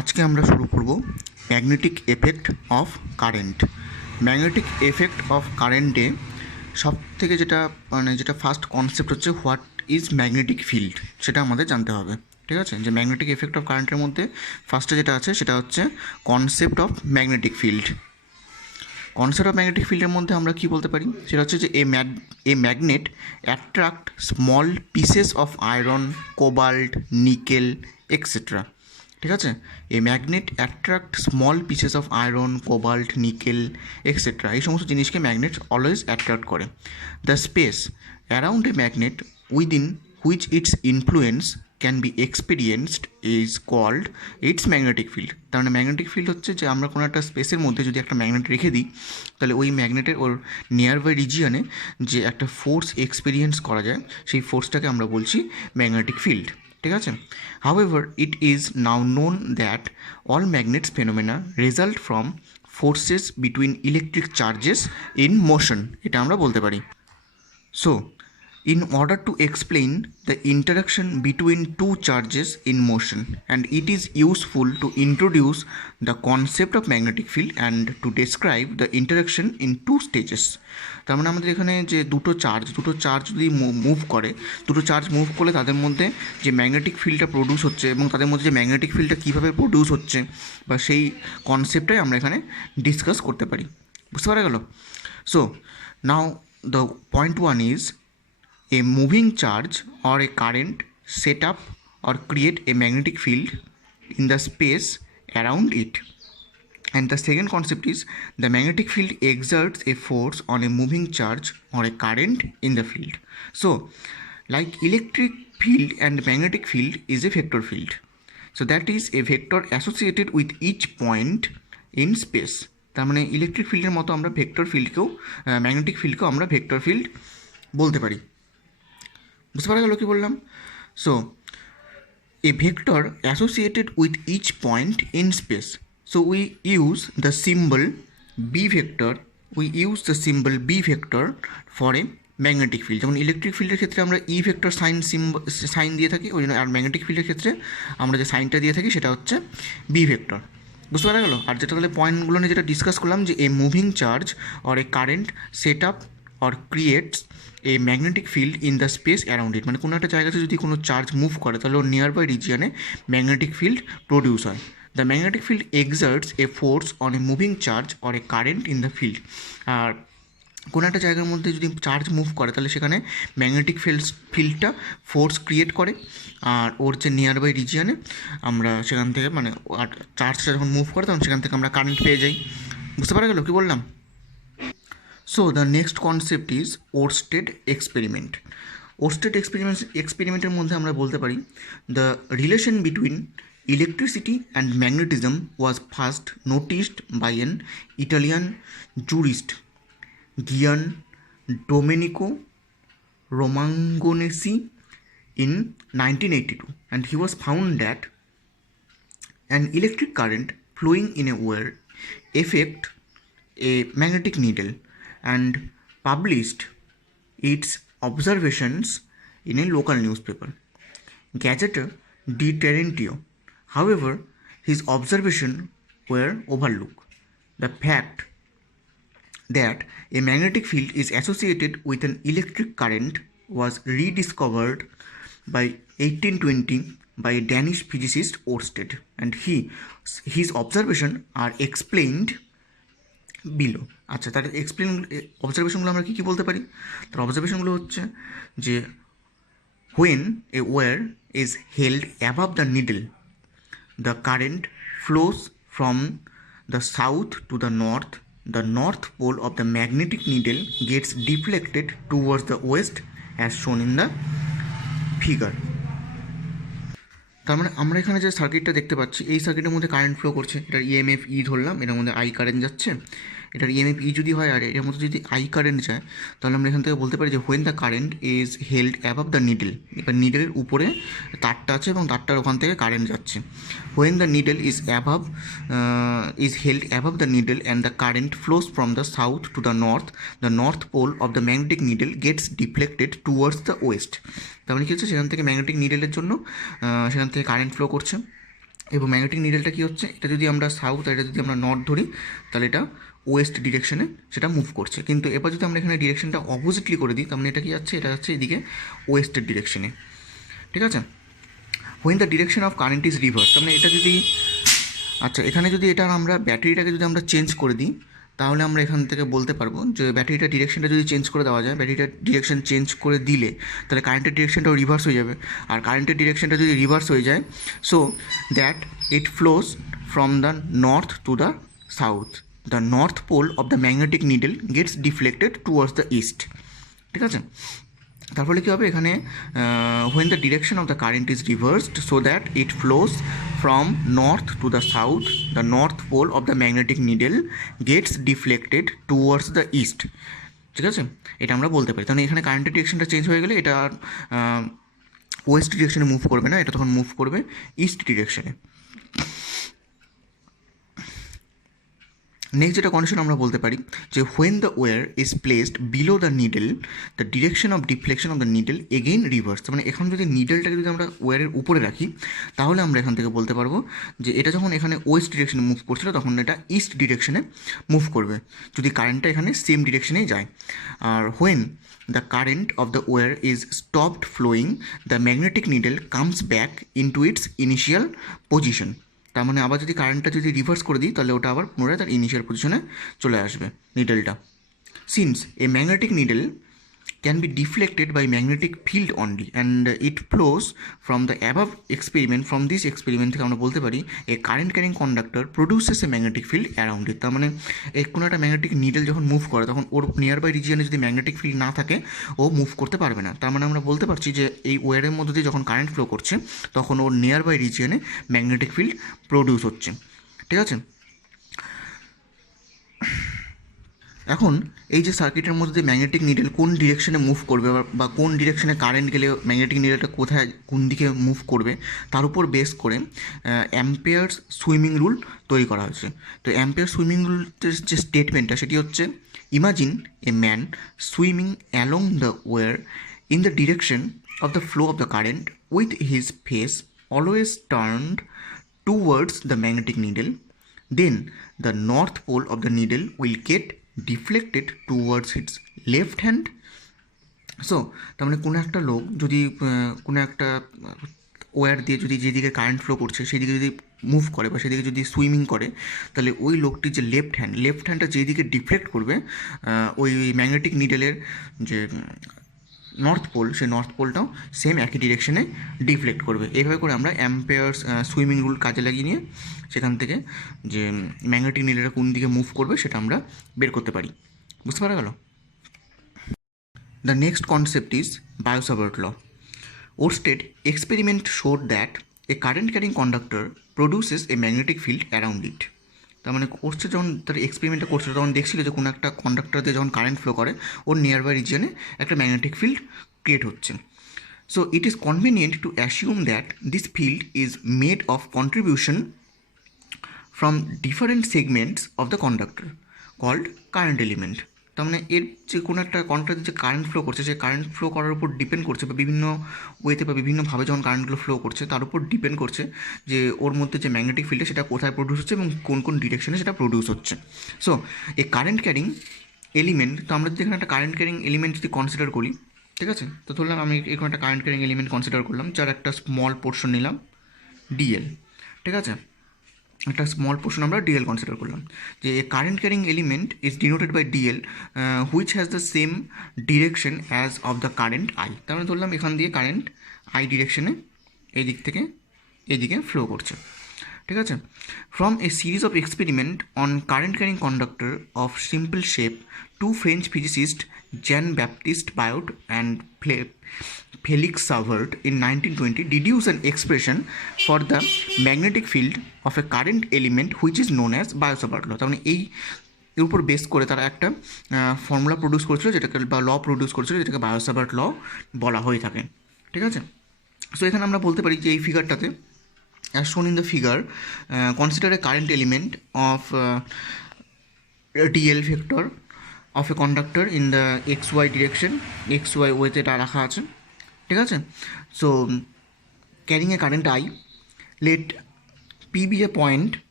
আজকে আমরা শুরু করব magnetic effect of current. Magnetic effect of কারেন্টে সব থেকে যেটা ফার্স্ট কনসেপ্ট হচ্ছে হোয়াট ইজ ম্যাগনেটিক ফিল্ড, সেটা আমাদের জানতে হবে। ঠিক আছে, যে ম্যাগনেটিক এফেক্ট অফ কারেন্টের মধ্যে ফার্স্টে যেটা আছে সেটা হচ্ছে concept of magnetic field. Concept of magnetic ফিল্ডের মধ্যে আমরা কী বলতে পারি, সেটা হচ্ছে যে a magnet attract small pieces of iron, cobalt, nickel etcetera. ঠিক আছে, a magnet attract small pieces of iron, cobalt, nickel etcetera, এই সমস্ত জিনিসকে ম্যাগনেট অলওয়েজ অ্যাট্রাক্ট করে। The space around a magnet within which its influence can be experienced is called its magnetic field. তার মানে magnetic field হচ্ছে যে আমরা কোনো একটা স্পেসের মধ্যে যদি একটা ম্যাগনেট রেখে দিই, তাহলে ওই ম্যাগনেটের ওর নিয়ার বাই রিজিয়নে যে একটা ফোর্স এক্সপিরিয়েন্স করা যায়, সেই ফোর্সটাকে আমরা বলছি ম্যাগনেটিক ফিল্ড। ঠিক আছে, however it is now known that all magnets phenomena result from forces between electric charges in motion, এটা আমরা বলতে পারি। So in order to explain the interaction between two charges in motion, and it is useful to introduce the concept of magnetic field and to describe the interaction in two stages. তার মানে আমাদের এখানে যে দুটো charge যদি move করে, দুটো charge move করলে তাদের মধ্যে যে ম্যাগনেটিক ফিল্ডটা প্রডিউস হচ্ছে এবং তাদের মধ্যে যে ম্যাগনেটিক ফিল্ডটা কীভাবে প্রডিউস হচ্ছে বা সেই কনসেপ্টটাই আমরা এখানে ডিসকাস করতে পারি। বুঝতে পারা গেল? So now the point one is a moving charge or a current set up or create a magnetic field in the space around it. And the second concept is the magnetic field exerts a force on a moving charge or a current in the field. So, like electric field and magnetic field is a vector field. So that is a vector associated with each point in space. তার মানে electric ফিল্ডের মতো আমরা vector ফিল্ডকেও magnetic ফিল্ডকেও আমরা vector field বলতে পারি। বুঝতে পারা গেল কী বললাম? So a vector associated with each point in space. So we use the symbol B vector for a magnetic field. যেমন ইলেকট্রিক ফিল্ডের ক্ষেত্রে আমরা ই ভেক্টর সাইন দিয়ে থাকি, ওই জন্য। আর ম্যাগনেটিক ফিল্ডের ক্ষেত্রে আমরা যে সাইনটা দিয়ে থাকি সেটা হচ্ছে বি ভেক্টর। বুঝতে পারা গেল? আর যেটা তাহলে পয়েন্টগুলো নিয়ে যেটা ডিসকাস করলাম, যে a moving charge or a current set up or creates a magnetic field in the space around it. মানে কোনো একটা জায়গাতে যদি কোনো চার্জ মুভ করে, তাহলে ওর নিয়ার বাই রিজিয়নে ম্যাগনেটিক ফিল্ড প্রডিউস হয়। The magnetic field exerts a force on a moving charge or a current in the field. আর কোনো একটা জায়গার মধ্যে যদি চার্জ মুভ করে, তাহলে সেখানে ম্যাগনেটিক ফিল্ডটা ফোর্স ক্রিয়েট করে, আর ওর যে নিয়ার বাই রিজিয়নে আমরা সেখান থেকে মানে আর চার্জটা যখন মুভ করে তখন সেখান থেকে আমরা কারেন্ট পেয়ে যাই। বুঝতে পারা গেল কী বললাম? So the next concept is Oersted experiment. Oersted এক্সপেরিমেন্টের মধ্যে আমরা বলতে পারি the relation between electricity and magnetism was first noticed by an Italian jurist, Gian Domenico Romangonesi, in 1982, and he was found that an electric current flowing in a wire affect a magnetic needle, and published its observations in a local newspaper, Gazzetta di Trentino. However, his observations were overlooked. The fact that a magnetic field is associated with an electric current was rediscovered by 1820 by a Danish physicist Oersted, and his observations are explained below. আচ্ছা, তার অবজারভেশনগুলো আমরা কী বলতে পারি? তার অবজারভেশনগুলো হচ্ছে যে when a wire is held above the needle, the current flows from the south to the north pole of the magnetic needle gets deflected towards the west as shown in the figure. তার মানে আমরা এখানে যে সার্কিটটা দেখতে পাচ্ছি, এই সার্কিটের মধ্যে কারেন্ট ফ্লো করছে। এটার ইএমএফ ই ধরলাম, এটার মধ্যে আই কারেন্ট যাচ্ছে। এটার ইএমএফ ই যদি হয় আর এর মধ্যে যদি আই কারেন্ট যায়, তাহলে আমরা এখান থেকে বলতে পারি যে when the current is held above the needle. এবার নিডলের উপরে তারটা আছে এবং তারটার ওখান থেকে কারেন্ট যাচ্ছে। When the needle is held above the needle and the current flows from the south to the north pole of the magnetic needle gets deflected towards the west. তার মানে কী হচ্ছে, সেখান থেকে ম্যাগনেটিক নিডলের জন্য সেখান থেকে কারেন্ট ফ্লো করছে, এবং ম্যাগনেটিক নিডেলটা কী হচ্ছে, এটা যদি আমরা সাউথ আর এটা যদি আমরা নর্থ ধরি তাহলে এটা ওয়েস্ট ডিরেকশনে সেটা মুভ করছে। কিন্তু এবার যদি আমরা এখানে ডিরেকশনটা অপোজিটলি করে দিই তার মানে এটা কি যাচ্ছে, এটা যাচ্ছে এদিকে ওয়েস্টের ডিরেকশনে। ঠিক আছে, when the direction of current is reverse, তার মানে এটা যদি, আচ্ছা এখানে যদি এটা আমরা ব্যাটারিটাকে যদি আমরা চেঞ্জ করে দিই তাহলে আমরা এখান থেকে বলতে পারবো যে ব্যাটারিটা ডিরেকশনটা যদি চেঞ্জ করে দেওয়া যায়, ব্যাটারিটার ডিরেকশন চেঞ্জ করে দিলে তাহলে কারেন্টের ডিরেকশনটাও রিভার্স হয়ে যাবে। আর কারেন্টের ডিরেকশনটা যদি রিভার্স হয়ে যায়, so that it flows from the north to the south, the north pole of the magnetic needle gets deflected towards the east. ঠিক আছে, তার ফলে কী হবে এখানে, when the direction of the current is reversed so that it flows from north to the south, the north pole of the magnetic needle gets deflected towards the east. ঠিক আছে, এটা আমরা বলতে পারি। তাহলে এখানে কারেন্টের ডিরেকশনটা চেঞ্জ হয়ে গেলে এটা ওয়েস্ট ডিরেকশনে মুভ করবে না, এটা তখন মুভ করবে ইস্ট ডিরেকশনে। নেক্সট যেটা কন্ডিশন আমরা বলতে পারি যে when the wire is placed below the needle the direction of deflection of the needle again reverse. মানে এখন যদি নিডলটাকে যদি আমরা ওয়্যারের উপরে রাখি তাহলে আমরা এখান থেকে বলতে পারবো যে এটা যখন এখানে ওয়েস্ট ডিরেকশনে মুভ করছিল তখন এটা ইস্ট ডিরেকশনে মুভ করবে যদি কারেন্টটা এখানে সেম ডিরেকশনেই যায়। আর when the current of the wire is stopped flowing the magnetic needle comes back into its initial position. তার মানে আবার যদি কারেন্টটা যদি রিভার্স করে দিই তাহলে ওটা আবার পুনরায় তার ইনিশিয়াল পজিশনে চলে আসবে নিডলটা। Since a magnetic needle can be deflected by magnetic field only and it flows from the above experiment, from this experiment থেকে আমরা বলতে পারি a current carrying conductor produces a magnetic field around it. তার মানে কোনো একটা magnetic needle যখন move করে তখন ওর নিয়ার বাই রিজিয়নে যদি ম্যাগনেটিক ফিল্ড না থাকে ও মুভ করতে পারবে না। তার মানে আমরা বলতে পারছি যে এই ওয়্যারের মধ্যে দিয়ে যখন কারেন্ট ফ্লো করছে তখন ওর নিয়ার বাই রিজিয়নে ম্যাগনেটিক ফিল্ড প্রডিউস হচ্ছে। ঠিক আছে, এখন এই যে সার্কিটের মধ্যে ম্যাগনেটিক নিডল কোন ডিরেকশনে মুভ করবে বা কোন ডিরেকশনে কারেন্ট গেলে ম্যাগনেটিক নিডলটা কোথায় কোন দিকে মুভ করবে তার উপর বেস করে অ্যাম্পিয়ার্স সুইমিং রুল তৈরি করা হয়েছে। তো অ্যাম্পিয়ার সুইমিং রুলের যে স্টেটমেন্টটা সেটি হচ্ছে, imagine a man swimming along the wire in the direction of the flow of the current with his face always turned towards the magnetic needle, then the north pole of the needle will get deflected towards its left hand. So তার মানে কোনো একটা লোক যদি কোনো একটা wire দিয়ে যদি যেদিকে কারেন্ট ফ্লো করছে সেদিকে যদি মুভ করে বা সেদিকে যদি সুইমিং করে তাহলে ওই লোকটির যে লেফট হ্যান্ডটা যেদিকে ডিফ্লেক্ট করবে ওই ম্যাগনেটিক নিডেলের যে নর্থ পোল, সেই নর্থ পোলটাও সেম একই ডিরেকশনে ডিফ্লেক্ট করবে। এইভাবে করে আমরা অ্যাম্পিয়ার্স সুইমিং রুল কাজে লাগিয়ে নিয়ে সেখান থেকে যে ম্যাগনেটিক নিডলটা কোন দিকে মুভ করবে সেটা আমরা বের করতে পারি। বুঝতে পারা গেল? The next concept is Biot Savart law. Oersted experiment showed that a current carrying conductor produces a magnetic field around it. তার মানে করছে যখন তার এক্সপেরিমেন্টটা করছিল তখন দেখছিল যে কোনো একটা কন্ডাক্টর দিয়ে যখন কারেন্ট ফ্লো করে ওর নিয়ার বাই রিজিয়নে একটা ম্যাগনেটিক ফিল্ড ক্রিয়েট হচ্ছে। So it is convenient to assume that this field is made of contribution from different segments of the conductor called current element. তার মানে এর যে কোনো একটা কন্ডাক্টর যে কারেন্ট ফ্লো করছে সেই কারেন্ট ফ্লো করার উপর ডিপেন্ড করছে বা বিভিন্ন ওয়েতে বা বিভিন্নভাবে যখন কারেন্টগুলো ফ্লো করছে তার উপর ডিপেন্ড করছে যে ওর মধ্যে যে ম্যাগনেটিক ফিল্ডটা সেটা কোথায় প্রডিউস হচ্ছে এবং কোন কোন ডিরেকশনে সেটা প্রডিউস হচ্ছে। সো এ কারেন্ট ক্যারিং এলিমেন্ট, তো আমরা যদি এখানে একটা কারেন্ট ক্যারিং এলিমেন্ট যদি কনসিডার করি, ঠিক আছে, তো ধরলাম আমি এখানে একটা কারেন্ট ক্যারিং এলিমেন্ট কনসিডার করলাম যার একটা স্মল পোর্শন নিলাম ডিএল। ঠিক আছে, একটা স্মল পোর্শন আমরা ডিএল কনসিডার করলাম যে a current carrying element is denoted by dl which has the same direction as of the current I. তার মানে ধরলাম এখান দিয়ে কারেন্ট আই ডিরেকশনে এই দিক থেকে এদিকে ফ্লো করছে। ঠিক আছে, from a series of experiment on current carrying conductor of simple shape, two French physicist Jean Baptiste Biot and Felix Savart in 1920 deduced an expression for the magnetic field of a current element which is known as Biot-Savart law। তার মানে এই এর উপর base করে তারা একটা formula produce করেছিল যেটাকে বা ল প্রডিউস করেছিল যেটাকে বায়োসাভার্ট ল বলা হয়ে থাকে। ঠিক আছে, সো এখানে আমরা বলতে পারি যে এই ফিগারটাতে as shown in the figure, consider a current element of dl vector of a conductor in the xy direction, xy ওয়েতে এটা রাখা আছে। ঠিক আছে, so carrying a current I, let P be a point,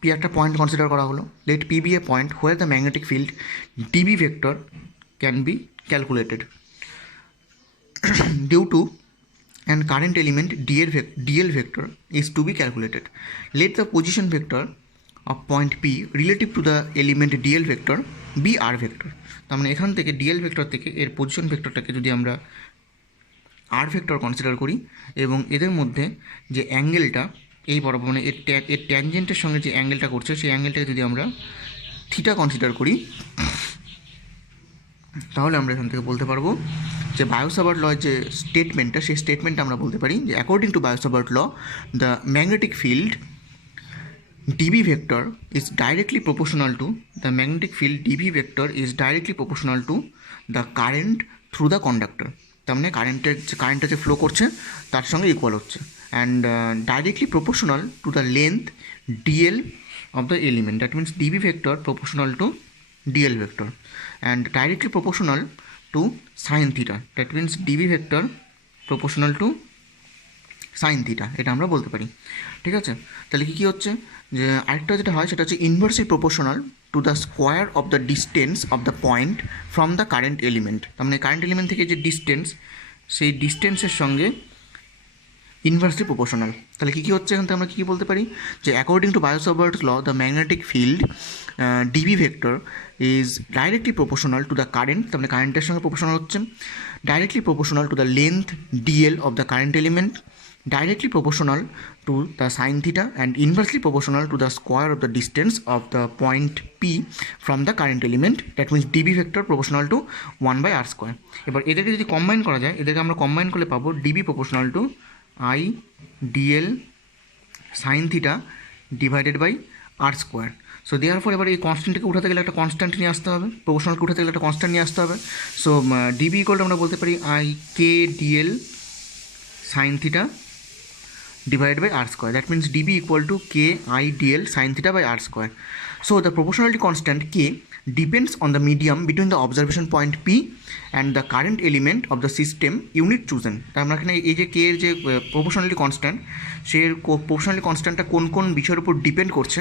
P একটা point consider করা হলো, let P be a point where the magnetic field dB vector can be calculated due to and current element dl vector is to be calculated. Let the position vector of point P relative to the element dl vector be r vector. তার মানে এখান থেকে dl vector থেকে এর position ভেক্টরটাকে যদি আমরা r vector consider করি এবং এদের মধ্যে যে অ্যাঙ্গেলটা এই বরাবর মানে এর ট্যানজেন্টের সঙ্গে যে অ্যাঙ্গেলটা করছে সেই অ্যাঙ্গেলটাকে যদি আমরা থিটা কনসিডার করি, তাহলে আমরা এখান থেকে বলতে পারবো যে বায়ো-সাভার্ট ল যে স্টেটমেন্টটা, সেই স্টেটমেন্টটা আমরা বলতে পারি যে according to bio-Savart law the magnetic field dB vector is directly proportional to the magnetic field dB vector is directly proportional to the current through the conductor. তার মানে কারেন্টটা যে ফ্লো করছে তার সঙ্গে ইকুয়াল হচ্ছে, and directly proportional to the length DL of the element. That means dB vector proportional to dl vector, and directly proportional to sin theta. That means dB vector proportional to sin theta. এটা আমরা বলতে পারি। ঠিক আছে, তাহলে কী হচ্ছে যে আরেকটা যেটা হয় সেটা হচ্ছে inversely proportional to the square of the distance of the point from the current element. তার মানে কারেন্ট এলিমেন্ট থেকে যে ডিস্টেন্স, সেই ডিস্টেন্সের সঙ্গে ইনভার্সলি প্রপোর্শনাল। তাহলে কী হচ্ছে এখান থেকে আমরা কী বলতে পারি যে according to bio-Savart law the magnetic field dB vector is directly proportional to the current, তার মানে কারেন্টের সঙ্গে প্রপোর্শনাল হচ্ছে, directly proportional to the length dl of the current element, directly proportional to the sin theta, and inversely proportional to the square of the distance of the point P from the current element. That means dB vector proportional to 1/r square. এবার এদেরকে যদি combine করা যায়, এদেরকে আমরা combine করলে পাবো dB proportional to I dl sin theta divided by r square. So দেওয়ার পর এবার এই কনস্ট্যান্টকে উঠাতে গেলে একটা কনস্ট্যান্ট নিয়ে আসতে হবে, প্রপোর্শনালকে উঠাতে গেলে একটা কনস্ট্যান্ট নিয়ে আসতে হবে। সো ডিবি ইকুয়ালটা আমরা বলতে পারি I k dl sin theta divided by r square. That means dB equal to k I dl sin theta by r square. So the proportionality constant k depends on the medium between the observation point P and the current element of the system unit chosen. তার মানে এখানে এই যে k এর যে proportionality constant, সেই proportionality কনস্ট্যান্টটা কোন কোন বিষয়ের উপর ডিপেন্ড করছে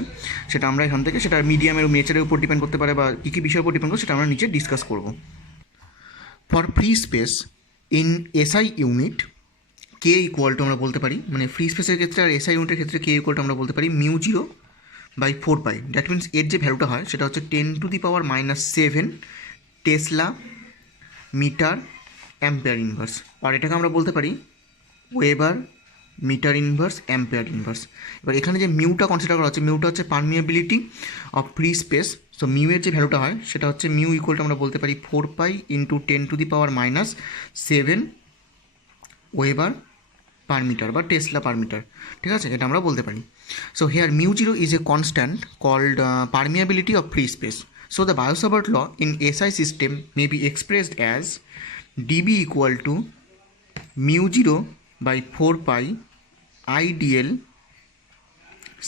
সেটা আমরা এখান থেকে, সেটা মিডিয়ামের নেচারের উপর ডিপেন্ড করতে পারে বা কী কী বিষয়ের উপর ডিপেন্ড করছে সেটা আমরা নিচে ডিসকাস করব। For free space in SI unit K equal to আমরা বলতে পারি, মানে ফ্রি স্পেসের ক্ষেত্রে আর এসআই ইউনিটের ক্ষেত্রে কে ইকুয়াল টু আমরা বলতে পারি μ0/4π। দ্যাট মিনস এর যে ভ্যালুটা হয় সেটা হচ্ছে 10⁻⁷ টেসলা মিটার অ্যাম্পিয়ার ইনভার্স, আর এটাকে আমরা বলতে পারি weber metre inverse ampere inverse. এবার এখানে যে মিউটা কনসিডার করা হচ্ছে, মিউটা হচ্ছে permeability of free space. So মিউয়ের যে ভ্যালুটা হয় সেটা হচ্ছে মিউ ইকুয়াল টু আমরা বলতে পারি 4π × 10⁻⁷ ওয়েবার পার মিটার বা টেসলা পার মিটার। ঠিক আছে, এটা আমরা বলতে পারি। So here μ0 is a constant called permeability of free space. So the Biot Savart law in SI system may be expressed as dB equal to μ0/4π I dl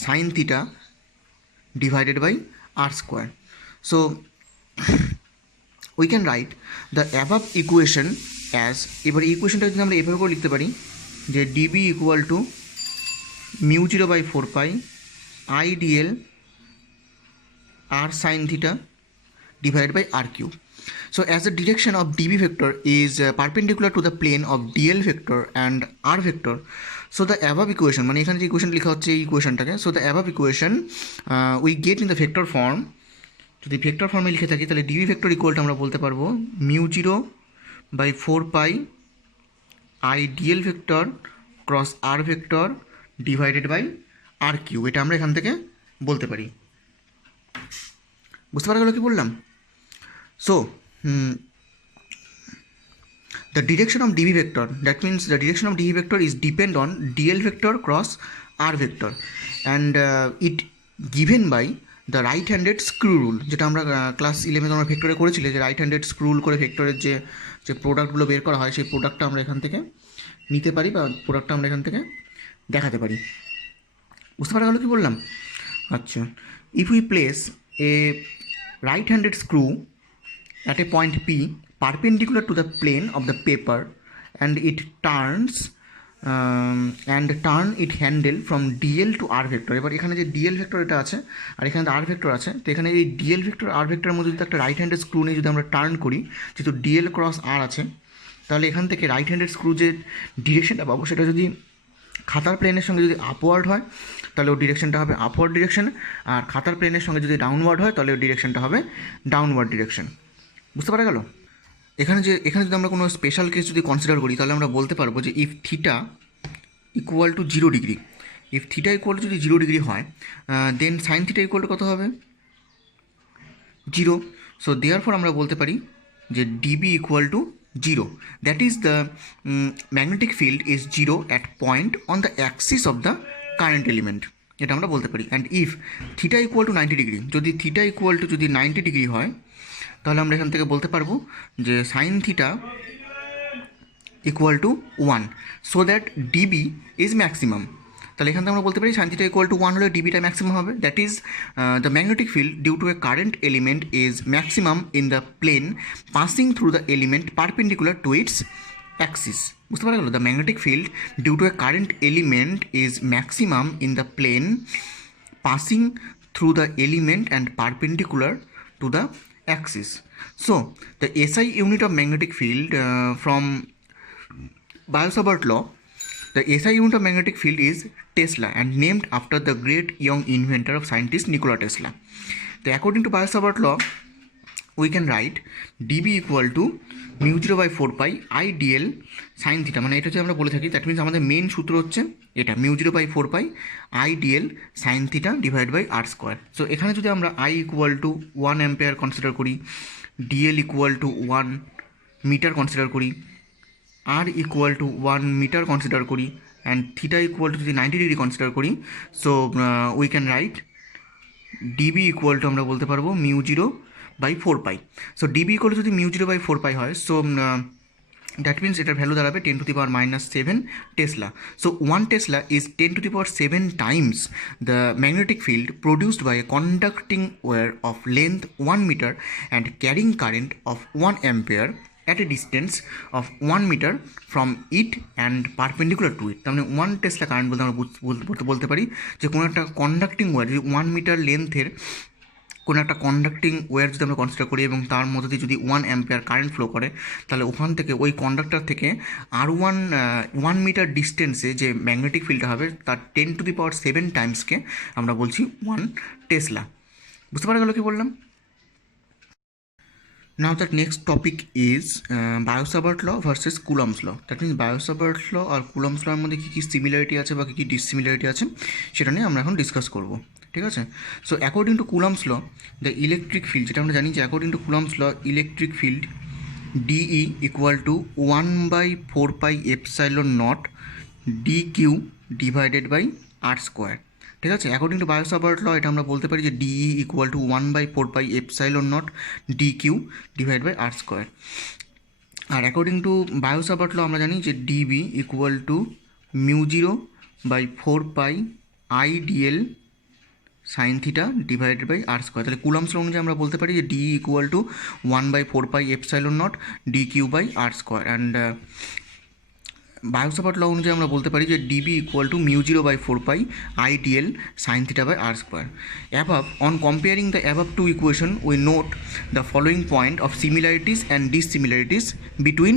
sin theta divided by r square. So we can write the above equation as, এবার ইকুয়েশনটা যদি আমরা এভাবে করে লিখতে পারি যে dB equal to μ0/4π I dl r sin theta divided by r cube. So as the direction of dB vector is perpendicular to the plane of dl vector and r vector, so the above equation, মানে এখানে যে equation লেখা হচ্ছে এই ইকুয়েশনটাকে, so the above equation we get in the vector form. যদি vector ফর্মে লিখে থাকি তাহলে dB vector ইকুয়ালটা আমরা বলতে পারবো μ0/4π I dl vector cross r vector divided by r cube. এটা আমরা এখান থেকে বলতে পারি। বুঝতে পারা গেল কি বললাম? So the direction of dB vector, that means the direction of dB vector is depend on dl vector cross r vector, and it given by the right handed screw rule, যেটা আমরা ক্লাস 11 আমরা ভেক্টরে করেছিলে, যে right handed screw rule করে ভেক্টরের যে প্রোডাক্টগুলো বের করা হয় সেই প্রোডাক্টটা আমরা এখান থেকে নিতে পারি বা প্রোডাক্টটা আমরা এখান থেকে দেখাতে পারি। বুঝতে পারা গেল কি বললাম? আচ্ছা, if we place A right handed screw at a point P perpendicular to the plane of the paper and it turns and turn it handle from dl to R vector. এবার এখানে যে ডিএল ভেক্টর এটা আছে আর এখানে আর vector আছে, তো এখানে এই ডিএল ভেক্টর আর ভেক্টরের মধ্যে যদি একটা রাইট হ্যান্ডের স্ক্রু নিয়ে যদি আমরা টার্ন করি, যেহেতু ডিএল ক্রস আর আছে, তাহলে এখান থেকে রাইট হ্যান্ডের স্ক্রু যে ডিরেকশনটা পাবো সেটা যদি খাতার প্লেনের সঙ্গে যদি আপওয়ার্ড হয় তাহলে ওর ডিরেকশনটা হবে আপওয়ার্ড ডিরেকশন, আর খাতার প্লেনের সঙ্গে যদি ডাউনওয়ার্ড হয় তাহলে ওর ডিরেকশনটা হবে ডাউনওয়ার্ড ডিরেকশন। বুঝতে পারা গেল? এখানে যদি আমরা কোনো স্পেশাল কেস যদি কনসিডার করি তাহলে আমরা বলতে পারবো যে if theta equal to 0 degree, if theta equal to যদি 0 ডিগ্রি হয়, দেন সাইন থিটা ইকুয়াল টু কত হবে? 0। সো দেয়ারফর আমরা বলতে পারি যে DB equal to 0, that is the magnetic field is 0 at point on the axis of the current element, এটা আমরা বলতে পারি। And if theta equal to 90 degree, যদি থিটা ইকুয়াল টু যদি 90 ডিগ্রি হয় তাহলে আমরা এখান থেকে বলতে পারবো যে sign theta equal to 1, so that DB is maximum. তাহলে এখান থেকে আমরা বলতে পারি সাইন থিটা ইকুয়াল টু 1 হলে ডিবিটা ম্যাক্সিমাম হবে, that is the magnetic field due to a current element is maximum in the plane passing through the element perpendicular to its axis. বুঝতে পারা গেল? The magnetic field due to a current element is maximum in the plane passing through the element and perpendicular to the axis. So the SI unit of magnetic field from Biot-Savart law, the SI unit of magnetic field is Tesla and named after the great young inventor of scientist Nikola Tesla. So according to Biot-Savart law, we can write dB equal to mu 0 by 4 pi I dl sin theta, মানে এটা যদি আমরা বলে থাকি that means আমাদের main সূত্র হচ্ছে এটা mu 0 by 4 pi I dl sin theta divide by R square. So এখানে যদি আমরা I equal to 1 ampere consider করি, dl equal to 1 metre consider করি, R equal to 1 metre consider করি, অ্যান্ড থিটা ইকুয়াল টু যদি 90 degree consider করি, so we can write dB equal to আমরা বলতে পারবো mu 0 by 4 pi. So DB equal যদি mu 0 by 4 pi হয়, so that means এটার ভ্যালু দাঁড়াবে 10⁻⁻7 tesla. So 1 tesla is 10⁻7 times the magnetic field produced by a conducting wire of length 1 metre and carrying current of 1 ampere at a distance of 1 meter from it and perpendicular to it। তার মানে 1 Tesla current বলতে আমরা বলতে পারি যে কোনো একটা conducting wire যদি 1 মিটার লেন্থের কোনো একটা কন্ডাক্টিং ওয়্যার যদি আমরা কনসিডার করি এবং তার মধ্যে দিয়ে যদি 1 অ্যাম্পিয়ার কারেন্ট ফ্লো করে, তাহলে ওখান থেকে ওই কন্ডাক্টর থেকে আর 1 মিটার ডিস্টেন্সে যে ম্যাগনেটিক ফিল্ডটা হবে তার 10⁻7 টাইমসকে আমরা বলছি 1 টেসলা। বুঝতে পারা গেল কি বললাম? Now the next topic is Biot-Savart law versus Coulomb's law. That means Biot-Savart law R Coulomb's law এর মধ্যে কী কী সিমিলারিটি আছে বা কী কী ডিসিমিলারিটি আছে সেটা নিয়ে আমরা এখন ডিসকাস করব। ঠিক আছে? So according to Coulomb's law, the electric field, যেটা আমরা জানি যে according to Coulomb's law electric field d E equal to 1/4πε0 dq divided by R square. ঠিক আছে? অ্যাকর্ডিং টু Biot-Savart law এটা আমরা বলতে পারি যে d E equal to 1/4πε0 dq divide by R square. আর অ্যাকর্ডিং টু Biot-Savart law আমরা জানি যে DB equal to mu 0 by 4 pi I dl sine theta divided by R square. তাহলে কুলম্বস ল অনুযায়ী আমরা বলতে পারি যে d E equal to 1/4πε0 dq by R square. And Biot-Savart law অনুযায়ী আমরা বলতে পারি যে DB equal to mu 0 by 4 pi I dl sin theta by r square. Above, on comparing the above two equation, we note the following point of similarities and dissimilarities between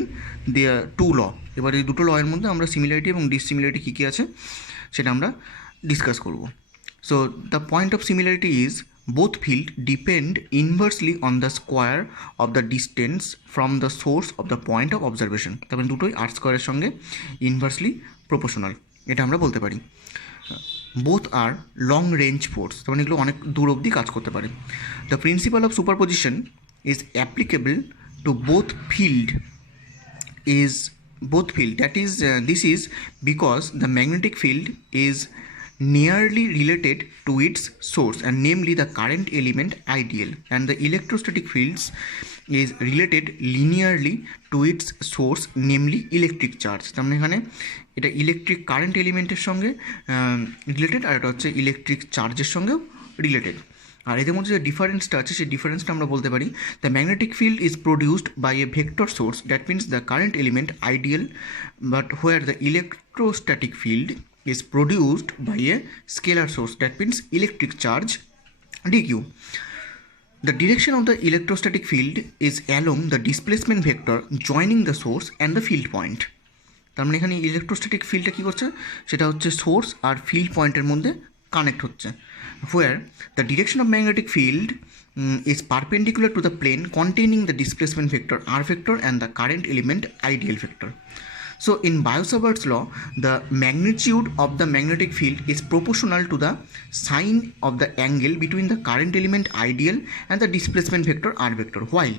the two law. এবার এই দুটো লয়ের মধ্যে আমরা similarity এবং dissimilarity কী কী আছে সেটা আমরা discuss করব। So the point of similarity is both field depend inversely on the square of the distance from the source of the point of observation. তবে দুটোই আর স্কোয়ারের সঙ্গে ইনভার্সলি প্রপোর্শনাল, এটা আমরা বলতে পারি। বোথ আর লং রেঞ্জ ফোর্স, তার মানে এগুলো অনেক দূর অবধি কাজ করতে পারে। The principal of superposition is applicable to both field that is this is because the magnetic field is nearly related to its source and namely the current element ideal, and the electrostatic fields is related linearly to its source namely electric charge। তার মানে এখানে এটা electric current এলিমেন্টের সঙ্গে related আর এটা হচ্ছে electric চার্জের সঙ্গেও রিলেটেড। আর এদের মধ্যে যে ডিফারেন্সটা আছে সেই ডিফারেন্সটা আমরা বলতে পারি the magnetic field is produced by a vector source, that means the current element ideal, but where the electrostatic field is produced by a scalar source, that means electric charge dq. The direction of the electrostatic field is along the displacement vector joining the source and the field point. তার মানে এখানে electrostatic ফিল্ডটা কী করছে, সেটা হচ্ছে source আর field পয়েন্টের মধ্যে connect হচ্ছে, where the direction of magnetic field is perpendicular to the plane containing the displacement vector r vector and the current element ideal vector. So in Biot-Savart's law, the magnitude of the magnetic field is proportional to the sine of the angle between the current element ideal and the displacement vector r vector, while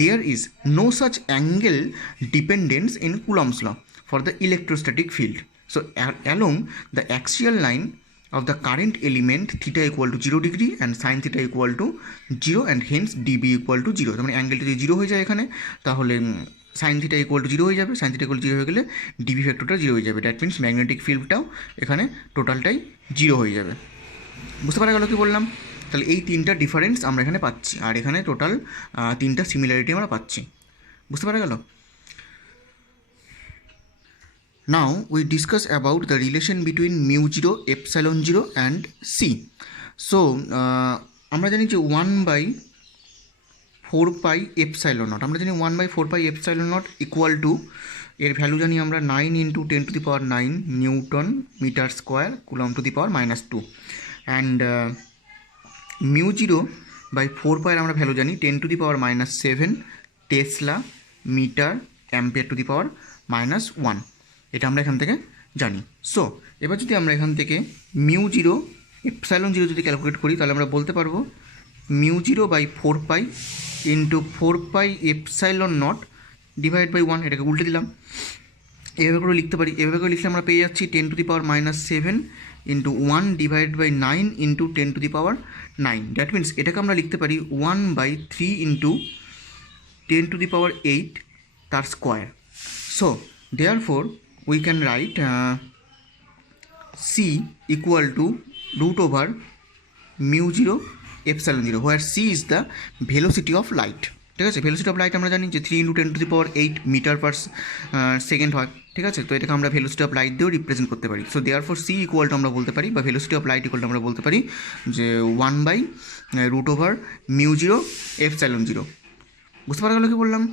there is no such angle dependence in Coulomb's law for the electrostatic field. So along the axial line of the current element, theta equal to 0 degree and sin theta equal to 0 and hence dB equal to 0. তার মানে অ্যাঙ্গেলটা যদি 0 হয়ে যায় এখানে, তাহলে sign theta equal to 0 হয়ে যাবে, sign theta equal 0 হয়ে গেলে ডিবি ফ্যাক্টরটা 0 হয়ে যাবে, দ্যাট মিনস ম্যাগনেটিক ফিল্ডটাও এখানে টোটালটাই 0 হয়ে যাবে। বুঝতে পারা গেল কি বললাম? তাহলে এই তিনটা ডিফারেন্স আমরা এখানে পাচ্ছি, আর এখানে টোটাল তিনটা সিমিলারিটি আমরা পাচ্ছি। বুঝতে পারা গেল? Now we discuss about the relation between mu 0, epsilon 0 and c. So আমরা জানি যে 1/4 পাই এপসাইলন নট, আমরা জানি 1/4 pi epsilon naught equal to, এর ভ্যালু জানি আমরা 9 × 10⁻৯ newton metre square coulomb to the power -2, and mu 0/4 পাইয়ের আমরা ভ্যালু জানি 10⁻⁻7 tesla metre ampere to the power -1, এটা আমরা এখান থেকে জানি। সো এবার যদি আমরা এখান থেকে mu 0 epsilon 0 যদি ক্যালকুলেট করি, তাহলে আমরা বলতে পারবো mu 0/4 pi into 4 pi epsilon naught divide by 1, এটাকে উল্টে দিলাম, এভাবে করে লিখতে পারি। এভাবে করে লিখলে আমরা পেয়ে যাচ্ছি 10⁻⁻7 into 1 divide by 9 into 10⁻9, that means এটাকে আমরা লিখতে পারি 1/3 ইন্টু 10⁸ তার square. So therefore we can write c equal to √mu 0 epsilon 0, where c is the velocity of light। ঠিক আছে, ভেলোসিটি অফ লাইট আমরা জানি যে 3 × 10⁸ মিটার পার সেকেন্ড হয়। ঠিক আছে, তো এটাকে আমরা ভেলোসিটি অফ লাইট দিয়েও রিপ্রেজেন্ট করতে পারি। So therefore c equal to আমরা বলতে পারি, বা velocity of light equal to আমরা বলতে পারি যে 1/√mu 0 epsilon 0। বুঝতে পারা গেল কি বললাম?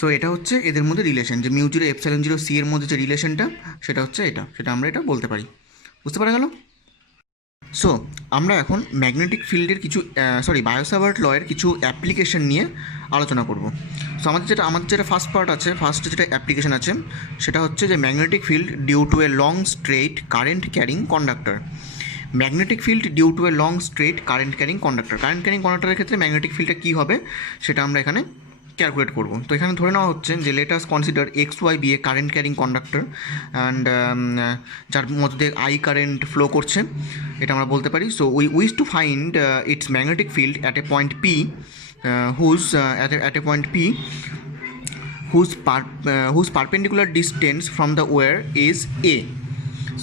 সো এটা হচ্ছে এদের মধ্যে রিলেশন, যে mu 0 epsilon 0 c এর মধ্যে যে রিলেশনটা, সেটা হচ্ছে এটা, সেটা আমরা এটা বলতে পারি। বুঝতে পারা গেল? সো আমরা এখন ম্যাগনেটিক ফিল্ডের কিছু বায়ো-সাভার্ট লয়ের কিছু অ্যাপ্লিকেশন নিয়ে আলোচনা করব। সো আমাদের যেটা ফার্স্ট পার্ট আছে, ফার্স্ট যেটা অ্যাপ্লিকেশন আছে, সেটা হচ্ছে যে magnetic field due to a long straight current carrying conductor. Magnetic field due to a long straight current carrying conductor. Current carrying কন্ডাক্টরের ক্ষেত্রে ম্যাগনেটিক ফিল্ডটা কী হবে সেটা আমরা এখানে ক্যালকুলেট করব। তো এখানে ধরে নেওয়া হচ্ছে যে let us consider XY be a current carrying conductor, and যার মধ্যে দিয়ে আই কারেন্ট ফ্লো করছে, এটা আমরা বলতে পারি। So we wish to find it's magnetic field at a point P, at a point P whose perpendicular distance from the wire is A.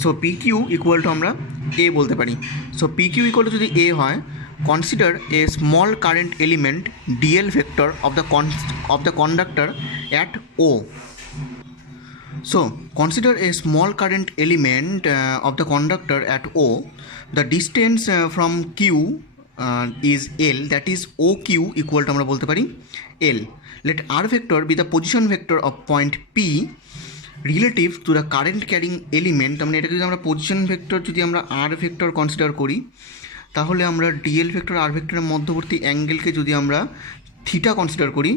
So PQ equal to আমরা A বলতে পারি। So PQ equal to যদি A হয়, consider a small current element dl vector of the conductor at O. So consider a small current element of the conductor at O. The distance from Q is L, that is OQ equal to আমরা বলতে পারি L. Let r vector be the position vector of point P relative to the current carrying element। মানে এটাকে যদি আমরা position vector যদি আমরা r vector consider করি, তাহলে আমরা ডিএল ভেক্টর আর ভেক্টরের মধ্যবর্তী অ্যাঙ্গেলকে যদি আমরা থিটা কনসিডার করি,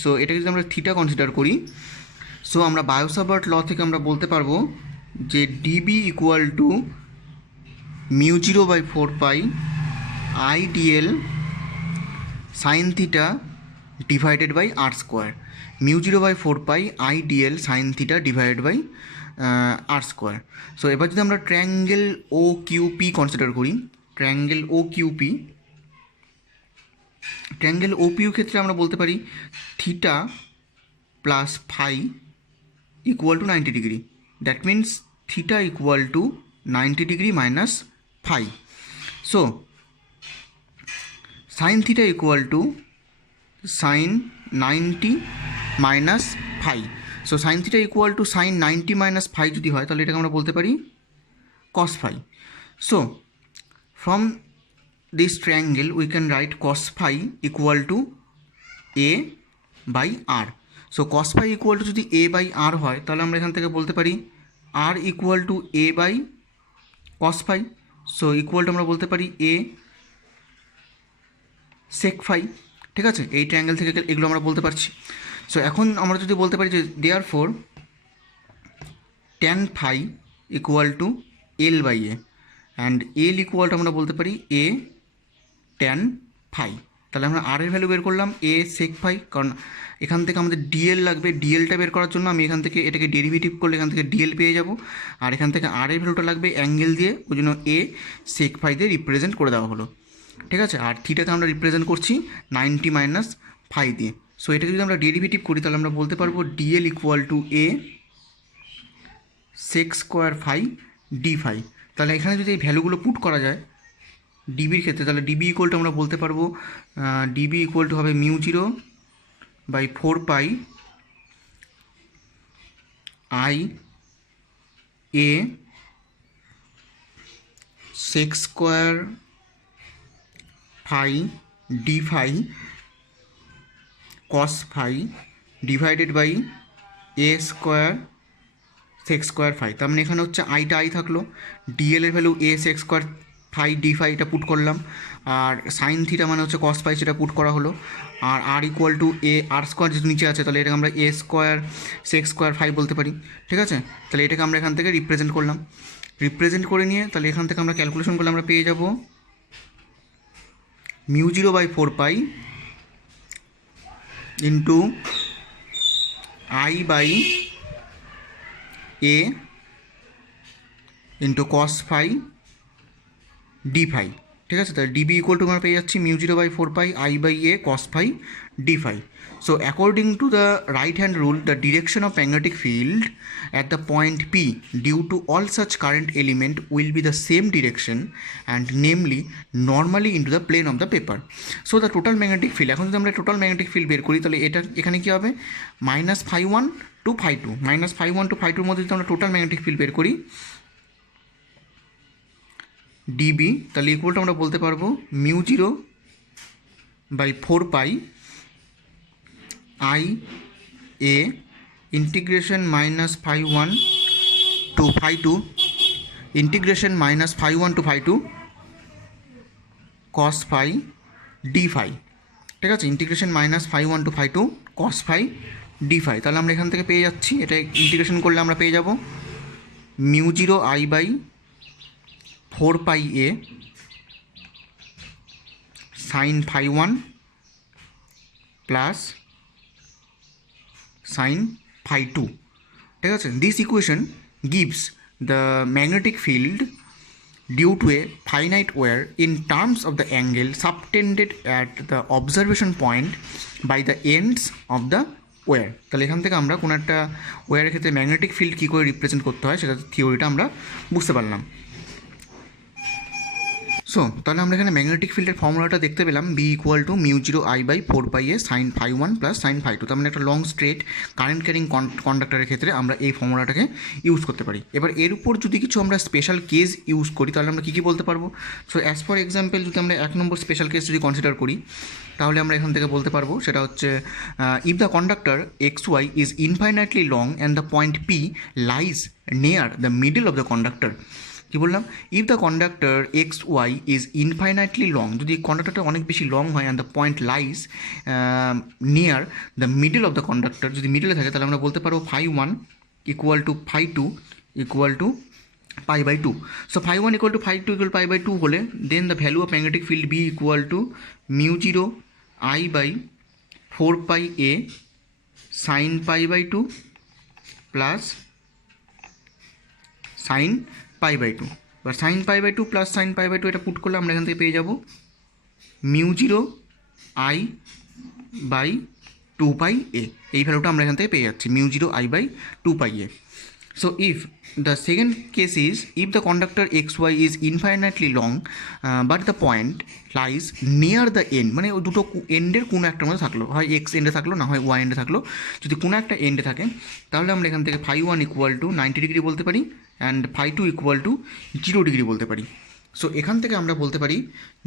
সো এটাকে যদি আমরা থিটা কনসিডার করি, সো আমরা বায়ো-সাভার্ট ল থেকে আমরা বলতে পারবো যে DB equal to mu 0/4 pi I dl sine theta divided by R square. mu 0/4 pi I dl sine theta divided by R square. So এবার যদি আমরা ট্রায়াঙ্গেল ও কিউপি কনসিডার করি, ট্রায়াঙ্গেল ওপিউ ক্ষেত্রে আমরা বলতে পারি theta plus phi equal to 90 degree, that means theta equal to 90 degree minus phi. So sine theta equal to sine 90 minus phi. So sine theta equal to sine 90 minus phi যদি হয় তাহলে এটাকে আমরা বলতে পারি cos phi. So from this triangle we can write cos phi equal to a by r. So cos phi equal to যদি a by আর হয় তাহলে আমরা এখান থেকে বলতে পারি r equal to a by cos phi. So equal to আমরা বলতে পারি এ সেক ফাই। ঠিক আছে, এই ট্রায়াঙ্গেল থেকে এগুলো আমরা বলতে পারছি। সো এখন আমরা যদি বলতে পারি যে therefore tan phi equal to l by a and l equal to আমরা বলতে পারি এ ট্যান ফাই। তাহলে আমরা আর এর ভ্যালু বের করলাম এ সেক ফাই, কারণ এখান থেকে আমাদের ডিএল লাগবে। ডিএলটা বের করার জন্য আমি এখান থেকে এটাকে ডেরিভেটিভ করলে এখান থেকে ডিএল পেয়ে যাব, আর এখান থেকে আর এর ভ্যালুটা লাগবে অ্যাঙ্গেল দিয়ে, ওই জন্য এ সেক ফাই দিয়ে রিপ্রেজেন্ট করে দেওয়া হলো। ঠিক আছে, আর থিটাকে আমরা রিপ্রেজেন্ট করছি 90 মাইনাস ফাই দিয়ে। সো এটাকে যদি আমরা ডেরিভেটিভ করি তাহলে আমরা বলতে পারবো dl equal to a sec square phi d phi. তাহলে এখানে যদি এই ভ্যালুগুলো পুট করা যায় ডিবির ক্ষেত্রে, তাহলে ডিবি ইকুয়াল টু আমরা বলতে পারবো ডিবি ইকুয়াল টু হবে mu 0 by 4 pi I a sec square phi d phi cos phi divided by a square sec square phi. তার মানে এখানে হচ্ছে আইটা আই থাকলো, ডিএল এর value a sec square phi d phi এটা put করলাম, আর সাইন থিটা মানে হচ্ছে কস ফাই সেটা পুট করা হলো, আর r equal to a r square যেহেতু নিচে আছে তাহলে এটাকে আমরা a square sec square phi বলতে পারি। ঠিক আছে, তাহলে এটাকে আমরা এখান থেকে রিপ্রেজেন্ট করলাম। রিপ্রেজেন্ট করে নিয়ে তাহলে এখান থেকে আমরা ক্যালকুলেশন করলে আমরা পেয়ে যাব mu 0 by 4 pi into I by a into cos phi d phi. ঠিক আছে, তাহলে ডিবি ইকুয়াল টু আমরা পেয়ে যাচ্ছি mu 0 by 4 pi I by a cos phi d phi. So according to the right hand rule, the direction of magnetic field at the point P due to all such current element will be the same direction and namely normally into the plane of the paper. So the total magnetic field, এখন যদি আমরা total magnetic field বের করি তাহলে এটা এখানে কি হবে minus phi 1 to phi 2, minus phi 1 to phi 2 মধ্যে যদি আমরা টোটাল ম্যাগনেটিক ফিল্ড বের করি ডিবি, তাহলে ইকুয়াল টু আমরা বলতে পারবো mu 0 by 4 pi I a integration minus phi 1 to phi 2 integration minus phi 1 to phi 2 cos phi d phi. ঠিক আছে, integration minus phi 1 to phi 2 cos phi d phi. তাহলে আমরা এখান থেকে পেয়ে যাচ্ছি, এটা ইন্টিগ্রেশন করলে আমরা পেয়ে যাব mu 0 I by 4 pi a sine phi 1 plus sine phi 2। ঠিক আছে, this equation gives the magnetic field due to a finite wire in terms of the angle subtended at the observation point by the ends of the wire। তাহলে এখান থেকে আমরা কোনো একটা ওয়্যারের ক্ষেত্রে magnetic field কী করে রিপ্রেজেন্ট করতে হয় সেটা থিওরিটা আমরা বুঝতে পারলাম। সো তাহলে আমরা এখানে ম্যাগনেটিক ফিল্ডের ফর্মুলাটা দেখতে পেলাম B equal to mu 0 I by 4 pi a sine phi 1 plus sine phi 2। তার মানে একটা লং স্ট্রেট কারেন্ট ক্যারিং কন্ডাক্টরের ক্ষেত্রে আমরা এই ফর্মুলাটাকে ইউজ করতে পারি। এবার এর উপর যদি কিছু আমরা স্পেশাল কেস ইউজ করি তাহলে আমরা কী কী বলতে পারবো। সো অ্যাজ ফর এক্সাম্পল যদি আমরা 1 নম্বর স্পেশাল কেস যদি কনসিডার করি তাহলে আমরা এখান থেকে বলতে পারবো সেটা হচ্ছে if the conductor x y is infinitely long and the point p lies near the middle of the conductor. কী বললাম, if the conductor x y is infinitely long, যদি কন্ডাক্টরটা অনেক বেশি লং হয় and the point lies near the middle of the conductor, যদি মিডলে থাকে তাহলে আমরা বলতে পারবো phi 1 equal to phi 2 equal to pi by 2। So phi 1 equal to phi 2 equal pi by 2 হলে then the value of magnetic field B equal to mu 0 I by 4 pi a sine pi by 2 plus sine pi by 2। বা sine pi by 2 plus sine pi by 2 এটা put করলে আমরা এখান থেকে পেয়ে যাব mu 0 I by 2 pi a. এই ভ্যালুটা আমরা এখান থেকে পেয়ে যাচ্ছি mu 0 I by 2 pi a. So if the second case is if the conductor xy is infinitely long but the point lies near the end, মানে ওই দুটো এন্ডের কোনো একটার মধ্যে থাকলো, হয় এক্স এন্ডে থাকলো না হয় ওয়াই এন্ডে থাকলো, যদি কোনো একটা এন্ডে থাকে তাহলে আমরা এখান থেকে phi one equal to 90 degree বলতে পারি and phi two equal to 0 degree বলতে পারি। সো এখান থেকে আমরা বলতে পারি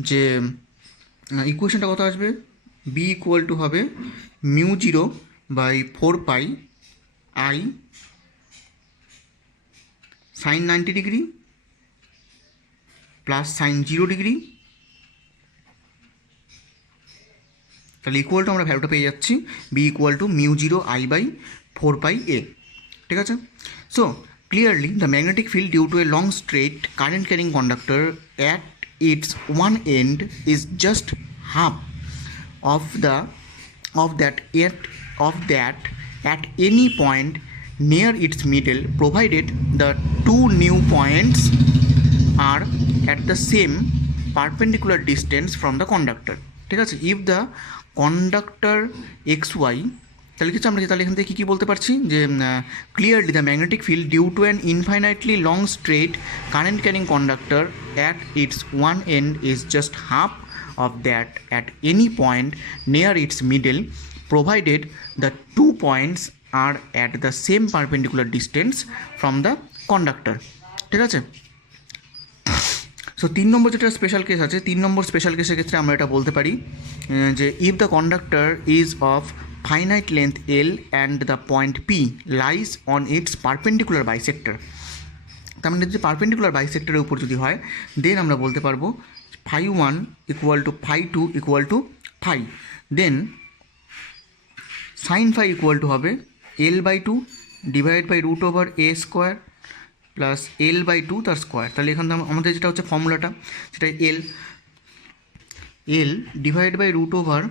যে ইকুয়েশনটা কত আসবে, বি ইকুয়াল টু হবে mu 0 by 4 pi I sine 90 degree plus sine 0 degree, তাহলে ইকুয়াল টু আমরা ভ্যালুটা পেয়ে যাচ্ছি B equal to mu 0 I by 4 pi a. ঠিক আছে, so clearly the magnetic field due to a long straight current carrying conductor at its one end is just half of that at any point near its middle, provided the two new points are at the same perpendicular distance from the conductor। ঠিক আছে, if the conductor xy, তাহলে কিছু আমরা তাহলে এখান থেকে কী কী বলতে পারছি যে clearly the magnetic field due to an infinitely long straight current carrying conductor at its one end is just half of that at any point near its middle, provided the 2 points are at the same perpendicular distance from the conductor। ঠিক আছে, so 3 নম্বর যেটা special case আছে, 3 নম্বর special কেসের ক্ষেত্রে আমরা এটা বলতে পারি যে if the conductor is of finite length l and the point p lies on it's perpendicular bisector, তার মানে যদি পারপেন্ডিকুলার বাইসেক্টরের উপর যদি হয় দেন আমরা বলতে পারবো phi one equal to phi two equal to phi, then sine phi equal to হবে l by two divide by root over a square plus l by two তার স্কোয়ার। তাহলে এখান থেকে আমাদের যেটা হচ্ছে ফর্মুলাটা সেটা l divide by root over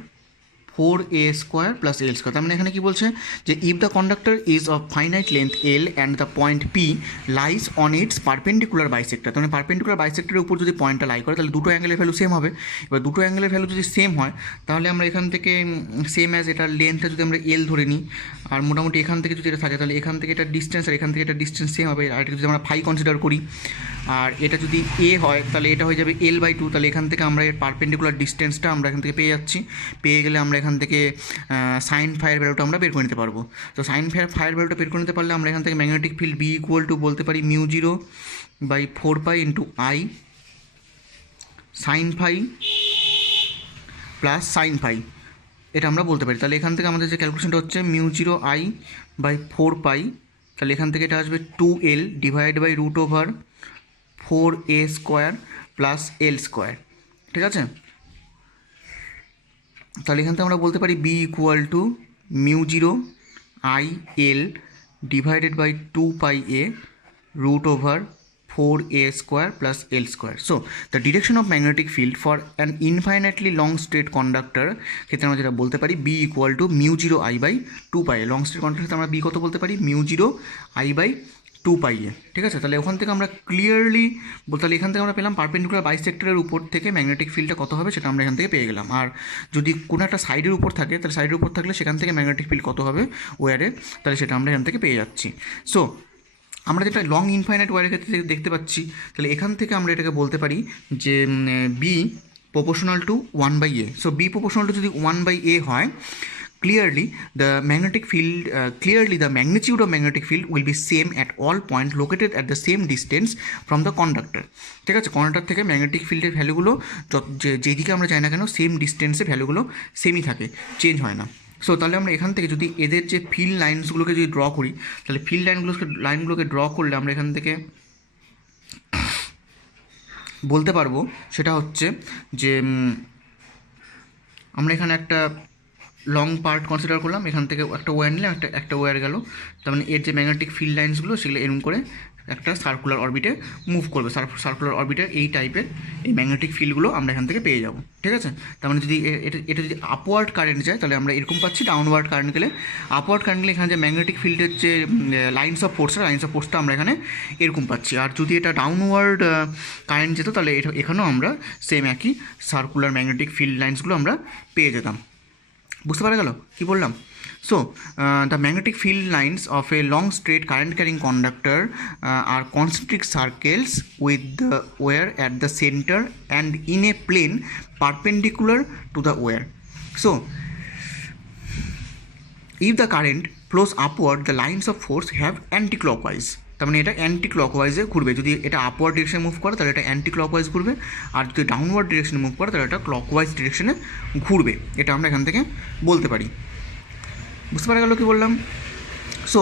4a square plus l square. তার মানে এখানে কী বলছে যে if the conductor is of finite length l and the point p lies on it's perpendicular bisector, তার মানে পারপেন্ডিকুলার বাইসেক্টরের উপর যদি পয়েন্টটা লাই করে তাহলে দুটো অ্যাঙ্গেলের ভ্যালু সেম হবে। এবার দুটো অ্যাঙ্গেলের ভ্যালু যদি সেম হয় তাহলে আমরা এখান থেকে সেম অ্যাজ এটার লেন্থটা যদি আমরা এল ধরে নিই আর মোটামুটি এখান থেকে যদি এটা থাকে তাহলে এখান থেকে এটা ডিস্টেন্স আর এখান থেকে এটা ডিস্টেন্স সেম হবে, আর এটা যদি আমরা ফাই কনসিডার করি আর এটা যদি এ হয় তাহলে এটা হয়ে যাবে এল বাই টু, তাহলে এখান থেকে আমরা এর পারপেন্ডিকুলার ডিস্টেন্সটা আমরা এখান থেকে পেয়ে যাচ্ছি, পেয়ে গেলে আমরা এখান থেকে সাইন ফাইয়ের ভ্যালুটা আমরা বের করে নিতে পারবো। তো সাইন ফাইয়ের ভ্যালুটা বের করে নিতে পারলে আমরা এখান থেকে magnetic field B equal to বলতে পারি mu 0 by 4 pi into I sine phi plus sine phi, এটা আমরা বলতে পারি। তাহলে এখান থেকে আমাদের যে ক্যালকুলেশনটা হচ্ছে মিউ 0 আই বাই 4 পাই, তাহলে এখান থেকে এটা আসবে 2l divide by root over 4a square plus l square. ঠিক আছে, তাহলে এখান থেকে আমরা বলতে পারি B equal to mu 0 I l divided by 2 pi a root over 4a square plus l square. So the direction of magnetic field for an infinitely long straight conductor ক্ষেত্রে আমরা যেটা বলতে পারি B equal to mu 0 I by 2 pi a. Long straight conductor ক্ষেত্রে আমরা B কত বলতে পারি mu 0 I by 2 pi a. ঠিক আছে, তাহলে ওখান থেকে আমরা ক্লিয়ারলি তাহলে এখান থেকে আমরা পেলাম পারপেন্ডিকুলার বাইসেক্টরের উপর থেকে ম্যাগনেটিক ফিল্ডটা কত হবে সেটা আমরা এখান থেকে পেয়ে গেলাম। আর যদি কোনো একটা সাইডের উপর থাকে তাহলে সাইডের উপর থাকলে সেখান থেকে ম্যাগনেটিক ফিল্ড কত হবে ওয়ারে, তাহলে সেটা আমরা এখান থেকে পেয়ে যাচ্ছি। সো আমরা যেটা লং ইনফাইনাইট ওয়ারের ক্ষেত্রে দেখতে পাচ্ছি তাহলে এখান থেকে আমরা এটাকে বলতে পারি যে B proportional to 1/a। So B proportional to যদি 1/a হয় clearly the magnitude of magnetic field will be same at all points located at the same distance from the conductor। ঠিক আছে, কন্ডাক্টর থেকে ম্যাগনেটিক ফিল্ডের ভ্যালুগুলো যেদিকে আমরা যাই না কেন সেম ডিস্টেন্সে ভ্যালুগুলো সেমই থাকে, চেঞ্জ হয় না। সো তাহলে আমরা এখান থেকে যদি এদের যে ফিল্ড লাইন্সগুলোকে যদি ড্র করি তাহলে ফিল্ড লাইনগুলোকে ড্র করলে আমরা এখান থেকে বলতে পারবো সেটা হচ্ছে যে আমরা এখানে একটা লং পার্ট কনসিডার করলাম, এখান থেকে একটা ওয়্যার নিলাম, একটা ওয়্যার গেল, তার মানে এর যে ম্যাগনেটিক ফিল্ড লাইন্সগুলো সেগুলো এরকম করে একটা সার্কুলার অরবিটে মুভ করবে। সার্কুলার অরবিটের এই টাইপের এই ম্যাগনেটিক ফিল্ডগুলো আমরা এখান থেকে পেয়ে যাব। ঠিক আছে, তার মানে যদি এটা যদি আপওয়ার্ড কারেন্ট যায় তাহলে আমরা এরকম পাচ্ছি, ডাউনওয়ার্ড কারেন্ট গেলে আপওয়ার্ড কারেন্ট গেলে এখানে যে ম্যাগনেটিক ফিল্ডের যে লাইন্স অফ ফোর্সটা আমরা এখানে এরকম পাচ্ছি। আর যদি এটা ডাউনওয়ার্ড কারেন্ট যেত তাহলে এখানেও আমরা সেম একই সার্কুলার ম্যাগনেটিক ফিল্ড লাইন্সগুলো আমরা পেয়ে যেতাম। বুঝতে পারা গেল কী বললাম? So the magnetic field lines of a long straight current carrying conductor are concentric circles with the wire at the center and in a plane perpendicular to the wire. So if the current flows upward, the lines of force have anti-clockwise. তার মানে এটা anti ক্লকওয়াইজে ঘুরবে। যদি এটা upward ডিরেকশনে move করে তাহলে এটা anti clockwise ঘুরবে, আর যদি ডাউনওয়ার্ড ডিরেকশনে মুভ করে তাহলে এটা ক্লকওয়াইজ ডিরেকশনে ঘুরবে। এটা আমরা এখান থেকে বলতে পারি। বুঝতে পারা গেল কি বললাম? So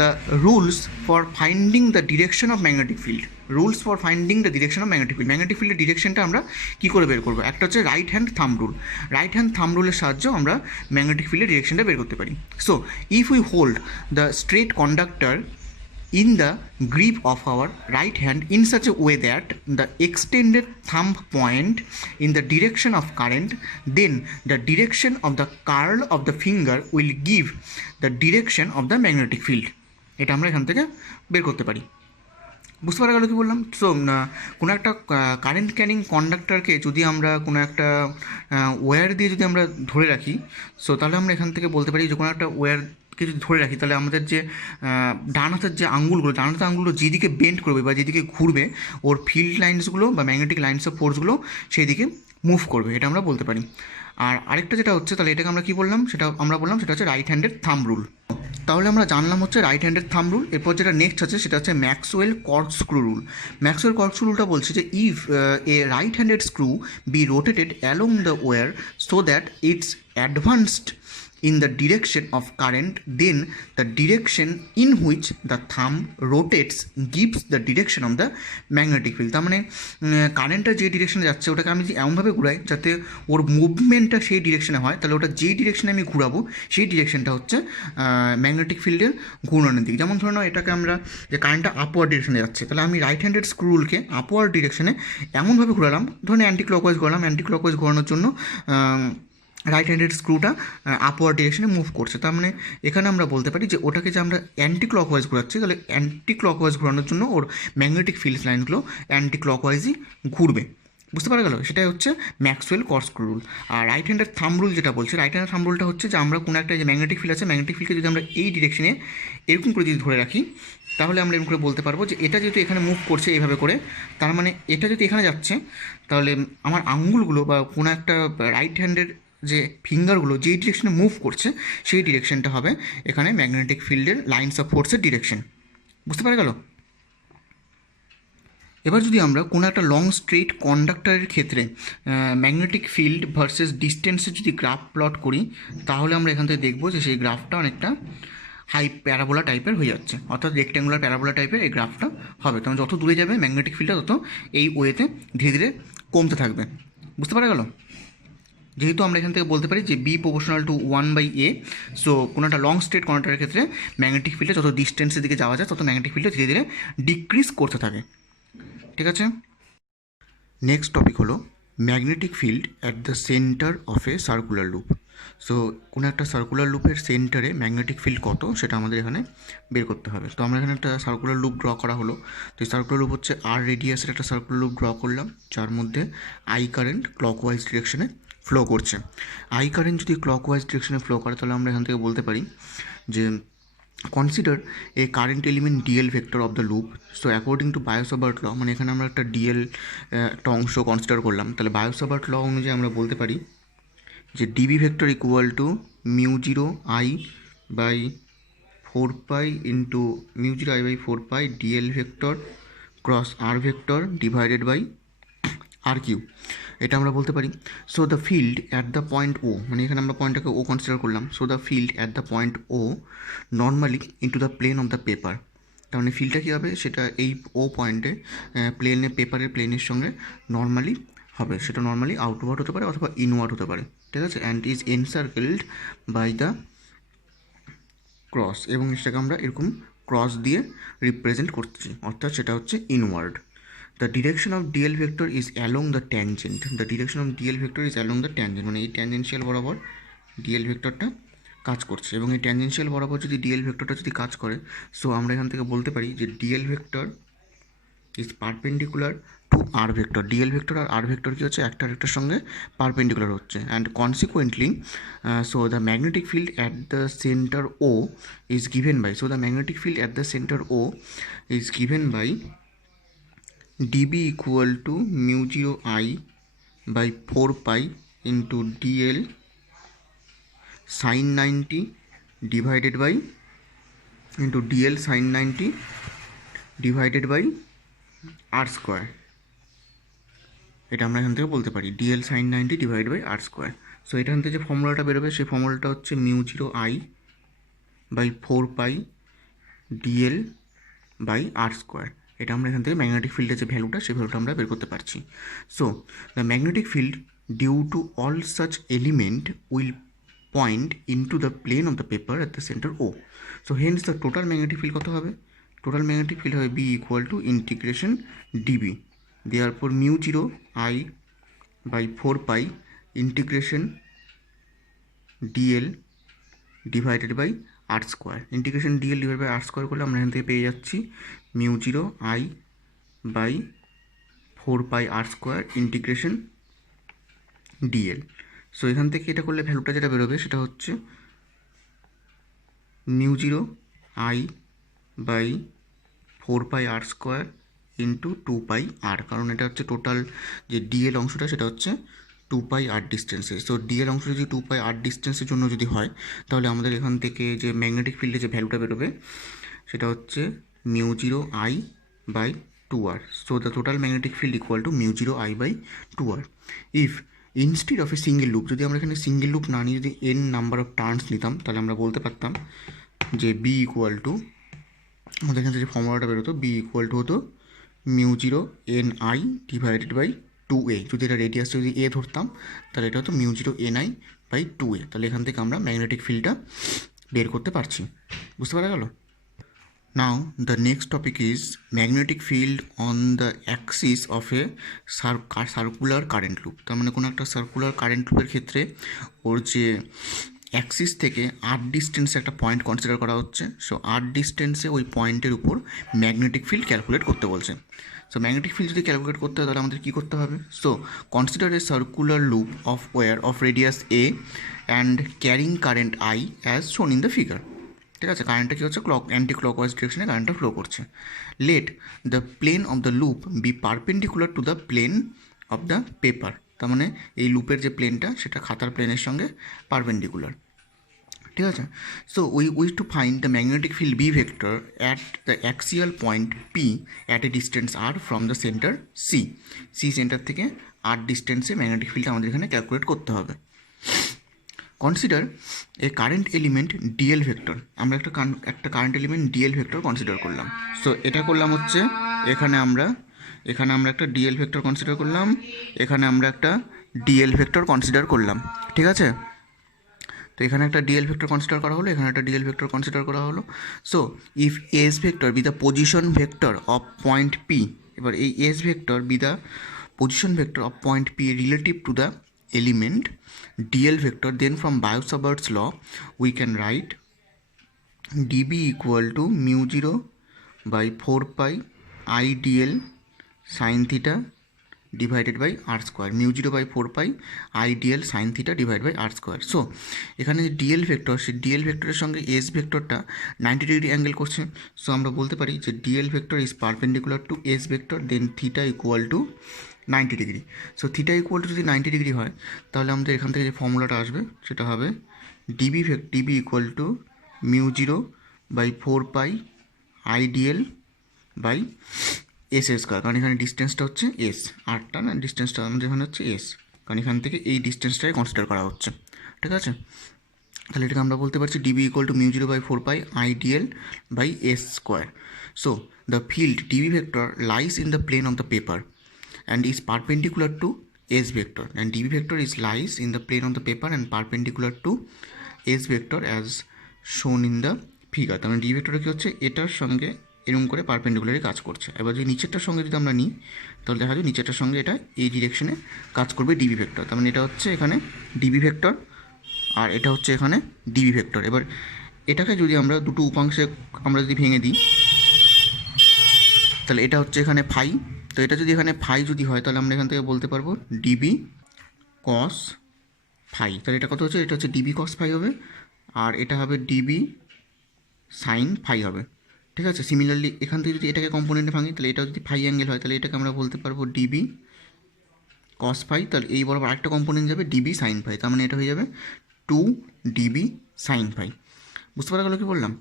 the rules for finding the direction of magnetic field, rules for finding the direction of magnetic field. Magnetic ফিল্ডের ডিরেকশনটা আমরা কী করে বের করবো? একটা হচ্ছে right hand thumb rule. Right hand thumb রুলের সাহায্যে আমরা ম্যাগনেটিক ফিল্ডের ডিরেকশনটা বের করতে পারি। So if we hold the straight conductor in the grip of our right hand in such a way that the extended thumb point in the direction of current, then the direction of the curl of the finger will give the direction of the magnetic field. এটা আমরা এখান থেকে বের করতে পারি। বুঝতে পারা গেল কি বললাম? সো কোনো একটা কারেন্ট ক্যারিং কন্ডাক্টরকে যদি আমরা কোনো একটা ওয়্যার দিয়ে যদি আমরা ধরে রাখি, সো তাহলে আমরা এখান থেকে বলতে পারি যে কোনো একটা ওয়্যারকে যদি ধরে রাখি তাহলে আমাদের যে ডান হাতের যে আঙুলগুলো, ডান হাতের আঙুলগুলো যেদিকে বেন্ড করবে বা যেদিকে ঘুরবে, ওর ফিল্ড লাইন্সগুলো বা ম্যাগনেটিক লাইন্স অফ ফোর্সগুলো সেই দিকে মুভ করবে, এটা আমরা বলতে পারি। আর আরেকটা যেটা হচ্ছে, তাহলে এটাকে আমরা কী বললাম, সেটা আমরা বললাম সেটা হচ্ছে রাইট হ্যান্ডের থাম্ব রুল। তাহলে আমরা জানলাম হচ্ছে রাইট হ্যান্ডের থাম্ব রুল। এরপর যেটা নেক্সট আছে সেটা হচ্ছে Maxwell corkscrew rule. Maxwell corkscrew রুলটা বলছে যে if a right handed screw be rotated along the wire so that it's advanced in the direction of current, then the direction in which the thumb rotates gives the direction of the magnetic field. তার মানে কারেন্টটা যে ডিরেকশনে যাচ্ছে ওটাকে আমি যদি এমনভাবে ঘুরাই যাতে ওর মুভমেন্টটা সেই ডিরেকশনে হয়, তাহলে ওটা যেই ডিরেকশনে আমি ঘুরাবো সেই ডিরেকশনটা হচ্ছে ম্যাগনেটিক ফিল্ডের ঘূর্ণনের দিক। যেমন ধরুন এটাকে আমরা যে কারেন্টটা আপওয়ার্ড ডিরেকশনে যাচ্ছে, তাহলে আমি রাইট হ্যান্ডেড স্ক্রু রুলকে আপওয়ার্ড ডিরেকশনে এমনভাবে ঘোরালাম, ধরুন অ্যান্টি ক্লকওয়াইজ ঘোরালাম। অ্যান্টি ক্লকওয়াইজ ঘোরানোর জন্য রাইট হ্যান্ডেড স্ক্রুটা আপওয়ার্ড ডিরেকশনে মুভ করছে। তার মানে এখানে আমরা বলতে পারি যে ওটাকে যে আমরা অ্যান্টি ক্লকওয়াইজ ঘোরাচ্ছি, তাহলে অ্যান্টি ক্লকওয়াইজ ঘোরানোর জন্য ওর ম্যাগনেটিক ফিল্ড লাইনগুলো অ্যান্টি ক্লকওয়াইজই ঘুরবে। বুঝতে পারা গেল? সেটাই হচ্ছে ম্যাক্সওয়েল কর্কস্ক্রু রুল। আর রাইট হ্যান্ডের থাম্ব রুল যেটা বলছে, রাইট হ্যান্ডের থাম্ব রুলটা হচ্ছে যে আমরা কোনো একটা যে ম্যাগনেটিক ফিল্ড আছে, ম্যাগনেটিক ফিল্ডকে যদি আমরা এই ডিরেকশনে এরকম করে যদি ধরে রাখি, তাহলে আমরা এরকম করে বলতে পারবো যে এটা যেহেতু এখানে মুভ করছে এইভাবে করে, তার মানে এটা যদি এখানে যাচ্ছে, তাহলে আমার আঙ্গুলগুলো বা কোনো একটা রাইট হ্যান্ডের যে ফিঙ্গারগুলো যেই ডিরেকশনে মুভ করছে সেই ডিরেকশনটা হবে এখানে ম্যাগনেটিক ফিল্ডের লাইন্স অফ ফোর্সের ডিরেকশন। বুঝতে পারা গেল? এবার যদি আমরা কোনো একটা লং স্ট্রেট কন্ডাক্টরের ক্ষেত্রে ম্যাগনেটিক ফিল্ড ভার্সেস ডিস্টেন্সের যদি গ্রাফ প্লট করি, তাহলে আমরা এখান থেকে দেখবো যে সেই গ্রাফটা অনেকটা হাই প্যারাবোলা টাইপের হয়ে যাচ্ছে, অর্থাৎ রেক্ট্যাঙ্গুলার প্যারাবোলা টাইপের এই গ্রাফটা হবে। তখন যত দূরে যাবে ম্যাগনেটিক ফিল্ডটা তত এই ওয়েতে ধীরে ধীরে কমতে থাকবে। বুঝতে পারা গেল? যেহেতু আমরা এখান থেকে বলতে পারি যে B proportional to 1/a, so কোনো একটা লং স্ট্রেট কন্ডাক্টরের ক্ষেত্রে ম্যাগনেটিক ফিল্ডে যত ডিস্টেন্সের দিকে যাওয়া যায় তত ম্যাগনেটিক ফিল্ডটা ধীরে ধীরে ডিক্রিজ করতে থাকে। ঠিক আছে? নেক্সট টপিক হলো magnetic field at the centre of a circular loop. So কোনো একটা সার্কুলার লুপের সেন্টারে ম্যাগনেটিক ফিল্ড কত সেটা আমাদের এখানে বের করতে হবে। তো আমরা এখানে একটা সার্কুলার লুপ ড্র করা হলো। তো এই সার্কুলার লুপ হচ্ছে আর রেডিয়াসের একটা সার্কুলার লুপ ড্র করলাম, যার মধ্যে আই কারেন্ট ক্লকওয়াইজ ডিরেকশনে ফ্লো করছে। আই কারেন্ট যদি ক্লকওয়াইজ ডিরেকশনে ফ্লো করে, তাহলে আমরা এখান থেকে বলতে পারি যে consider a current element d l vector of the loop. So according to bio-Savart law, মানে এখানে আমরা একটা ডিএল একটা অংশ কনসিডার করলাম, তাহলে বায়ো-সাভার্ট ল অনুযায়ী আমরা বলতে পারি যে d B vector equal to μ0 I by 4π into μ0 I by 4π d l vector cross r vector divided by r cube. এটা আমরা বলতে পারি। So the field at the point O, মানে এখানে আমরা পয়েন্টটাকে ও কনসিডার করলাম। So the field at the point O normally into the plane of the paper. তার মানে ফিল্ডটা কী হবে, সেটা এই ও পয়েন্টে প্লেনে, পেপারের প্লেনের সঙ্গে নর্মালি হবে। সেটা নর্মালি আউটওয়ার্ড হতে পারে অথবা ইনওয়ার্ড হতে পারে। ঠিক আছে? And is encircled by the cross, এবং সেটাকে আমরা এরকম ক্রস দিয়ে রিপ্রেজেন্ট করছি, অর্থাৎ সেটা হচ্ছে inward. The direction of dl vector is along the tangent. The direction of dl vector is along the tangent, মানে এই ট্যানজেনশিয়াল বরাবর dl ভেক্টরটা কাজ করছে, এবং এই ট্যানজেনশিয়াল বরাবর যদি dl ভেক্টরটা যদি কাজ করে, সো আমরা এখান থেকে বলতে পারি যে dl vector is perpendicular to R vector. D l vector আর আর ভেক্টর কী হচ্ছে, একটা আরেকটার সঙ্গে পারপেন্ডিকুলার হচ্ছে, and consequently so the magnetic field at the centre O is given by, so the magnetic field at the centre O is given by dB equal to mu 0 I by 4 pi into dl sin 90 divided by into dl sin 90 divided by r square। এটা আমরা এখান থেকে বলতে পারি dl sin 90 divided by r square। So এখান থেকে যে ফর্মুলাটা বেরোবে সেই ফর্মুলাটা হচ্ছে mu 0 I by 4 pi dl by r square। এটা আমরা এখান থেকে ম্যাগনেটিক ফিল্ডের যে ভ্যালুটা সেই ভ্যালুটা আমরা বের করতে পারছি। So the magnetic field due to all such element will point into the plane of the paper at the centre O. So hence the total magnetic field কত হবে? টোটাল ম্যাগনেটিক ফিল্ড হবে B equal to integration dB, দেওয়ার পর mu 0 I by 4 pi integration dl divided by R square. Integration dl divide by R square করলে আমরা এখান থেকে পেয়ে যাচ্ছি mu 0 I by 4 pi r square integration dl. So এখান থেকে এটা করলে ভ্যালুটা যেটা বেরোবে সেটা হচ্ছে mu 0 I by 4 pi r square into 2 pi r, কারণ এটা হচ্ছে টোটাল যে ডিএল অংশটা সেটা হচ্ছে 2 পাই আর ডিস্টেন্সে। সো ডিএল অংশ যদি 2 পাই আর ডিস্টেন্সের জন্য যদি হয় তাহলে আমাদের এখান থেকে যে ম্যাগনেটিক ফিল্ডে যে ভ্যালুটা বেরোবে সেটা হচ্ছে mu 0 I by 2r। So the total magnetic field equal to mu 0 I by 2r। If instead of a single loop, যদি আমরা এখানে সিঙ্গেল লুপ না নিয়ে যদি n নাম্বার অফ টার্নস নিতাম তাহলে আমরা বলতে পারতাম যে বি ইকুয়াল টু, আমাদের এখানে যে ফর্মুলাটা বেরোতো বি ইকুয়াল টু হতো mu 0 NI divided by 2a। যদি এটা রেডিয়াস যদি এ ধরতাম তাহলে এটা হতো মিউ 0 NI বাই 2a। তাহলে এখান থেকে আমরা ম্যাগনেটিক ফিল্ডটা বের করতে পারছি। বুঝতে পারা গেল? Now the next topic is magnetic field on the axis of a circular current loop. তার মানে কোনো একটা সার্কুলার কারেন্ট লুপের ক্ষেত্রে ওর যে অ্যাক্সিস থেকে আর ডিস্টেন্সে একটা পয়েন্ট কনসিডার করা হচ্ছে। সো আর ডিস্টেন্সে ওই পয়েন্টের উপর ম্যাগনেটিক ফিল্ড ক্যালকুলেট করতে বলছে। সো ম্যাগনেটিক ফিল্ড যদি ক্যালকুলেট করতে হয় তাহলে আমাদের কী করতে হবে? So consider a circular loop of wire of radius a and carrying current I as shown in the figure. ঠিক আছে, কারেন্টটা কী হচ্ছে, অ্যান্টি ক্লকওয়াইজ ডিরেকশনে কারেন্টটা ফ্লো করছে। Let the plane of the loop be perpendicular to the plane of the paper. তার মানে এই লুপের যে প্লেনটা সেটা খাতার প্লেনের সঙ্গে পারপেন্ডিকুলার। ঠিক আছে, so we wish to find the magnetic field B vector at the axial point P at a distance r from the centre C. C centre থেকে আর ডিস্টেন্সে ম্যাগনেটিক ফিল্ডটা আমাদের এখানে ক্যালকুলেট করতে হবে। Consider a current element d l vector. আমরা একটা current element d l vector consider করলাম। So এটা করলাম হচ্ছে এখানে আমরা একটা ডিএল ভেক্টর কনসিডার করলাম, এখানে আমরা একটা ডিএল ভেক্টর কনসিডার করলাম। ঠিক আছে, তো এখানে একটা ডিএল ভেক্টর কনসিডার করা হলো, এখানে একটা ডিএল ভেক্টর কনসিডার করা হলো। So if S vector B the position vector of point P, এবার এই S vector B the position vector of point P relative to the element dl vector, then from Biot-Savart's law we can write dB equal to mu 0 by 4 pi I dl sin theta divided by r square, mu 0 by 4 pi I dl sin theta divided by r square। So এখানে যে dl vector, সেই dl ভেক্টরের সঙ্গে s ভেক্টরটা 90 ডিগ্রি angle করছে। So আমরা বলতে পারি যে dl vector is perpendicular to s vector, then theta equal to 90 degree. So theta equal to যদি 90 ডিগ্রি হয় তাহলে আমাদের এখান থেকে যে ফর্মুলাটা আসবে সেটা হবে dB equal to mu 0 by 4 pi I dl by s square, কারণ এখানে ডিস্টেন্সটা হচ্ছে এস, আরটা না ডিস্টেন্সটা আমাদের এখানে হচ্ছে এস, কারণ এখান থেকে এই ডিস্টেন্সটাই কনসিডার করা হচ্ছে। ঠিক আছে, তাহলে এটাকে আমরা বলতে পারছি dB equal to mu 0 by 4 pi I dl by s square. So the field dB vector lies in the plane of the paper and is perpendicular to s vector, and db vector is lies in the plane of the paper and perpendicular to s vector as shown in the figure। তার মানে db vector কি হচ্ছে, এটার সঙ্গে এরকম করে পারপেন্ডিকুলারই কাজ করছে। এবার যদি নিচেরটার সঙ্গে যদি আমরা নিই তাহলে দেখা যায় নিচেরটার সঙ্গে এটা এই ডিরেকশনে কাজ করবে ডিবি ভেক্টর। তার মানে এটা হচ্ছে এখানে ডিবি ভেক্টর আর এটা হচ্ছে এখানে ডিবি ভেক্টর। এবার এটাকে যদি আমরা দুটো উপাংশে আমরা যদি ভেঙে দিই তাহলে এটা হচ্ছে এখানে ফাই। তো এটা যদি এখানে ফাই যদি হয় তাহলে আমরা এখান থেকে বলতে পারবো ডিবি কস ফাই। তাহলে এটা কত হচ্ছে, এটা হচ্ছে ডিবি কস ফাই হবে, আর এটা হবে ডিবি সাইন ফাই হবে। ঠিক আছে, সিমিলারলি এখান থেকে যদি এটাকে কম্পোনেন্টে ভাঙি তাহলে এটা যদি ফাই অ্যাঙ্গেল হয় তাহলে এটাকে আমরা বলতে পারবো ডিবি কস ফাই। তাহলে এই বরাবর আরেকটা কম্পোনেন্ট যাবে ডিবি সাইন ফাই, তার মানে এটা হয়ে যাবে 2 ডিবি সাইন ফাই। বুঝতে পারা গেল কি বললাম?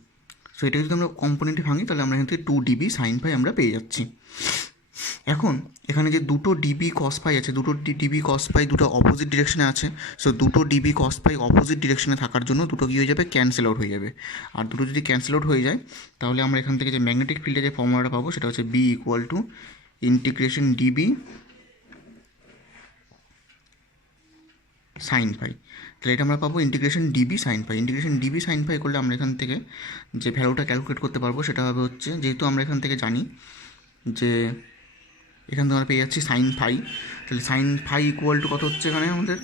সো এটা যদি আমরা কম্পোনেন্টে ভাঙি তাহলে আমরা এখান থেকে 2 ডিবি সাইন ফাই আমরা পেয়ে যাচ্ছি। এখন এখানে যে দুটো ডিবি কস পাই আছে, দুটো ডিবি কস পাই দুটো অপোজিট ডিরেকশনে আছে। সো দুটো ডিবি কস পাই অপোজিট ডিরেকশনে থাকার জন্য দুটো কী হয়ে যাবে, ক্যান্সেল আউট হয়ে যাবে। আর দুটো যদি ক্যান্সেল আউট হয়ে যায় তাহলে আমরা এখান থেকে যে ম্যাগনেটিক ফিল্ডে যে ফর্মুলাটা পাবো সেটা হচ্ছে B equal to integration dB sine phi. তাহলে এটা আমরা পাবো integration dB sine phi. Integration dB sine phi করলে আমরা এখান থেকে যে ভ্যালুটা ক্যালকুলেট করতে পারবো সেটা হবে হচ্ছে, যেহেতু আমরা এখান থেকে জানি যে এখান থেকে আমরা পেয়ে যাচ্ছি সাইন ফাই, তাহলে সাইন ফাই ইকুয়াল টু কত হচ্ছে এখানে আমাদের,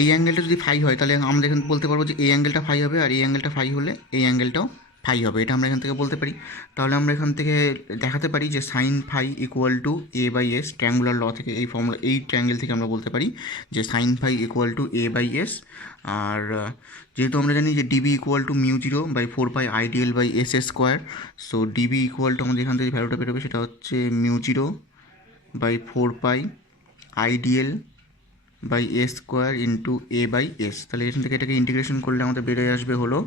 এই অ্যাঙ্গেলটা যদি ফাই হয় তাহলে আমরা এখানে বলতে পারবো যে এই অ্যাঙ্গেলটা ফাই হবে, আর এই অ্যাঙ্গেলটা ফাই হলে এই অ্যাঙ্গেলটাও ফাই হবে। এটা আমরা এখান থেকে বলতে পারি। তাহলে আমরা এখান থেকে দেখাতে পারি যে sine phi equal to a by s, triangular law থেকে এই ফর্মুলা, এই ট্রায়াঙ্গেল থেকে আমরা বলতে পারি যে sine phi equal to a by s. আর যেহেতু আমরা জানি যে DB equal to mu 0/4 pi I d l by s square, so DB equal to আমাদের এখান থেকে ভ্যালুটা বেরোবে সেটা হচ্ছে mu 0/4 pi I d l by a square into a by s. তাহলে এখান থেকে এটাকে ইন্টিগ্রেশন করলে আমাদের বেরিয়ে আসবে হলো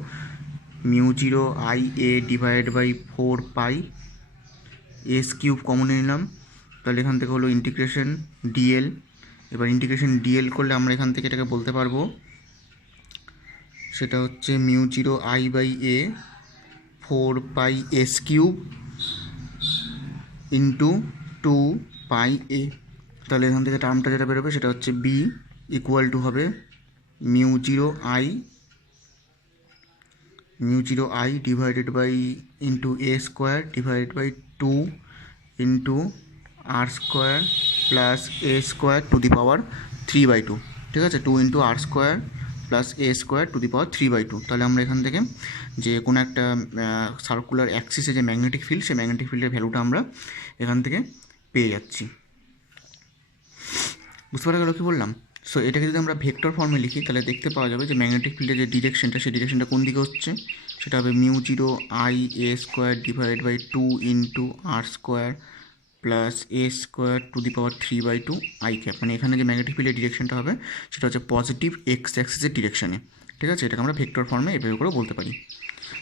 mu 0 I a divide by 4 pi s cube কমনে নিলাম, তাহলে এখান থেকে হলো ইন্টিগ্রেশন ডিএল। এবার ইন্টিগ্রেশন ডিএল করলে আমরা এখান থেকে এটাকে বলতে পারবো সেটা হচ্ছে mu 0 I by a 4 pi s cube into 2 pi a. তাহলে এখান থেকে টার্মটা যেটা বেরোবে সেটা হচ্ছে বি ইকুয়াল টু হবে mu 0 I divided by into a square divided by 2 into r square plus a square to the power 3/2। ঠিক আছে, 2 into r square plus a square to the power 3/2। তাহলে আমরা এখান থেকে যে কোনো একটা সার্কুলার অ্যাক্সিসে যে ম্যাগনেটিক ফিল্ড, সেই ম্যাগনেটিক ফিল্ডের ভ্যালুটা আমরা এখান থেকে পেয়ে যাচ্ছি। বুঝতে পারা গেল কি বললাম? সো এটাকে যদি আমরা ভেক্টর ফর্মে লিখি তাহলে দেখতে পাওয়া যাবে যে ম্যাগনেটিক ফিল্ডের যে ডিরেকশনটা, সেই ডিরেকশনটা কোন দিকে হচ্ছে, সেটা হবে mu 0 I a square divide by 2 into r square plus a square to the power 3/2 I cap. মানে এখানে যে ম্যাগনেটিক ফিল্ডের ডিরেকশনটা হবে সেটা হচ্ছে পজিটিভ এক্স অ্যাক্সিসের ডিরেকশনে। ঠিক আছে, এটাকে আমরা ভেক্টর ফর্মে এভাবে করে বলতে পারি।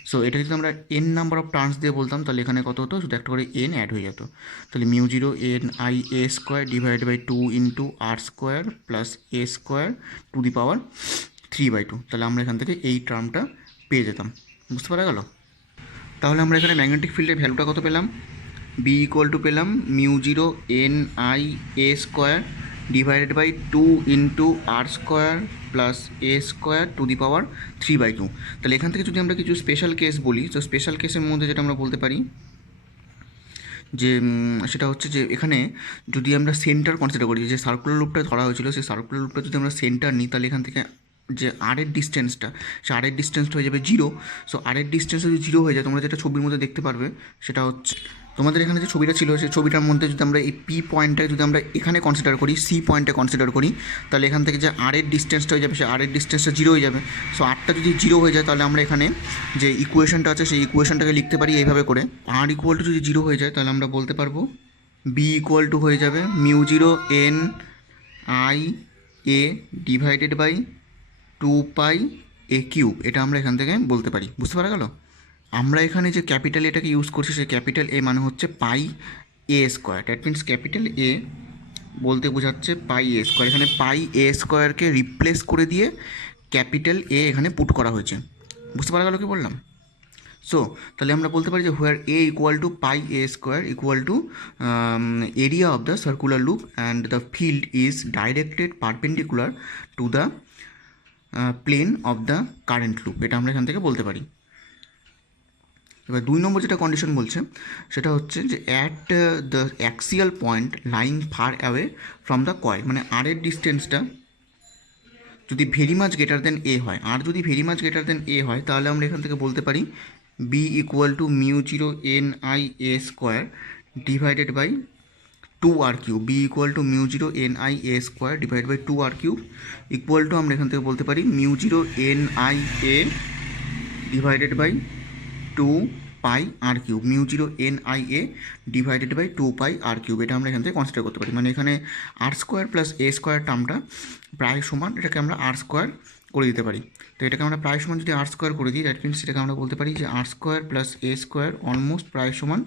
সো এটা যদি আমরা এন নাম্বার অফ টার্মস দিয়ে বলতাম তাহলে এখানে কত হতো, শুধু একটা করে এন অ্যাড হয়ে যেত। তাহলে mu 0 N I a square divide by 2 into r square plus a square to the power 3/2। তাহলে আমরা এখান থেকে এই টার্মটা পেয়ে যেতাম। বুঝতে পারা গেল? তাহলে আমরা এখানে ম্যাগনেটিক ফিল্ডের ভ্যালুটা কত পেলাম, বি ইকুয়াল টু পেলাম mu 0 N I a square divided by 2 into r square plus a square to the power 3/2। তাহলে এখান থেকে যদি আমরা কিছু স্পেশাল কেস বলি, তো স্পেশাল কেসের মধ্যে যেটা আমরা বলতে পারি যে সেটা হচ্ছে যে এখানে যদি আমরা সেন্টার কনসিডার করি, যে সার্কুলার লুপটা ধরা হয়েছিল সেই সার্কুলার লুপটা যদি আমরা সেন্টার নিই তাহলে এখান থেকে যে আরের ডিস্টেন্সটা, সে আরের ডিস্টেন্সটা হয়ে যাবে 0। সো আরের ডিস্টেন্স যদি 0 হয়ে যায়, তোমরা যেটা ছবির মধ্যে দেখতে পারবে সেটা হচ্ছে তোমাদের এখানে যে ছবিটা ছিল সেই ছবিটার মধ্যে যদি আমরা এই পি পয়েন্টটাকে যদি আমরা এখানে কনসিডার করি, সি পয়েন্টে কনসিডার করি, তাহলে এখান থেকে যে আরের ডিস্টেন্সটা হয়ে যাবে সে আরের ডিস্টেন্সটা 0 হয়ে যাবে। সো আরটা যদি 0 হয়ে যায় তাহলে আমরা এখানে যে ইকুয়েশনটা আছে সেই ইকুয়েশনটাকে লিখতে পারি এইভাবে করে, আর ইকুয়াল টু যদি 0 হয়ে যায় তাহলে আমরা বলতে পারবো বি ইকুয়াল টু হয়ে যাবে mu 0 N I a divided by 2 pi a cube. এটা আমরা এখান থেকে বলতে পারি। বুঝতে পারা গেল? আমরা এখানে যে ক্যাপিটাল এটাকে ইউজ করছি, সেই ক্যাপিটাল এ মানে হচ্ছে pi a square. That means capital A বলতে বোঝাচ্ছে পাই এ স্কোয়ার। এখানে পাই এ স্কোয়ারকে রিপ্লেস করে দিয়ে ক্যাপিটাল এ এখানে পুট করা হয়েছে। বুঝতে পারা গেল কি বললাম? সো তাহলে আমরা বলতে পারি যে where A equal to pi a square equal to area of the circular loop and the field is directed perpendicular to the plane of the current loop. এটা আমরা এখান থেকে বলতে পারি। এবার 2 নম্বর যেটা কন্ডিশন বলছে সেটা হচ্ছে যে at the axial point lying far away from the coil. মানে আরের ডিস্টেন্সটা যদি very much greater than a হয়, আর যদি very much greater than a হয় তাহলে আমরা এখান থেকে বলতে পারি B equal to mu zero N I a square divided by 2r cube, B equal to mu zero N I a square divide by 2r cube equal to আমরা এখান থেকে বলতে পারি mu zero N I a divided by 2 pi r cube, mu zero N I a divided by 2 pi r cube. এটা আমরা এখান থেকে consider করতে পারি, মানে এখানে r square plus a square টার্মটা প্রায় সমান, এটাকে আমরা আর স্কোয়ার করে দিতে পারি। তো এটাকে আমরা প্রায় সমান যদি আর স্কোয়ার করে দিই, দ্যাট মিনস এটাকে আমরা বলতে পারি যে আর square plus a square almost প্রায় সমান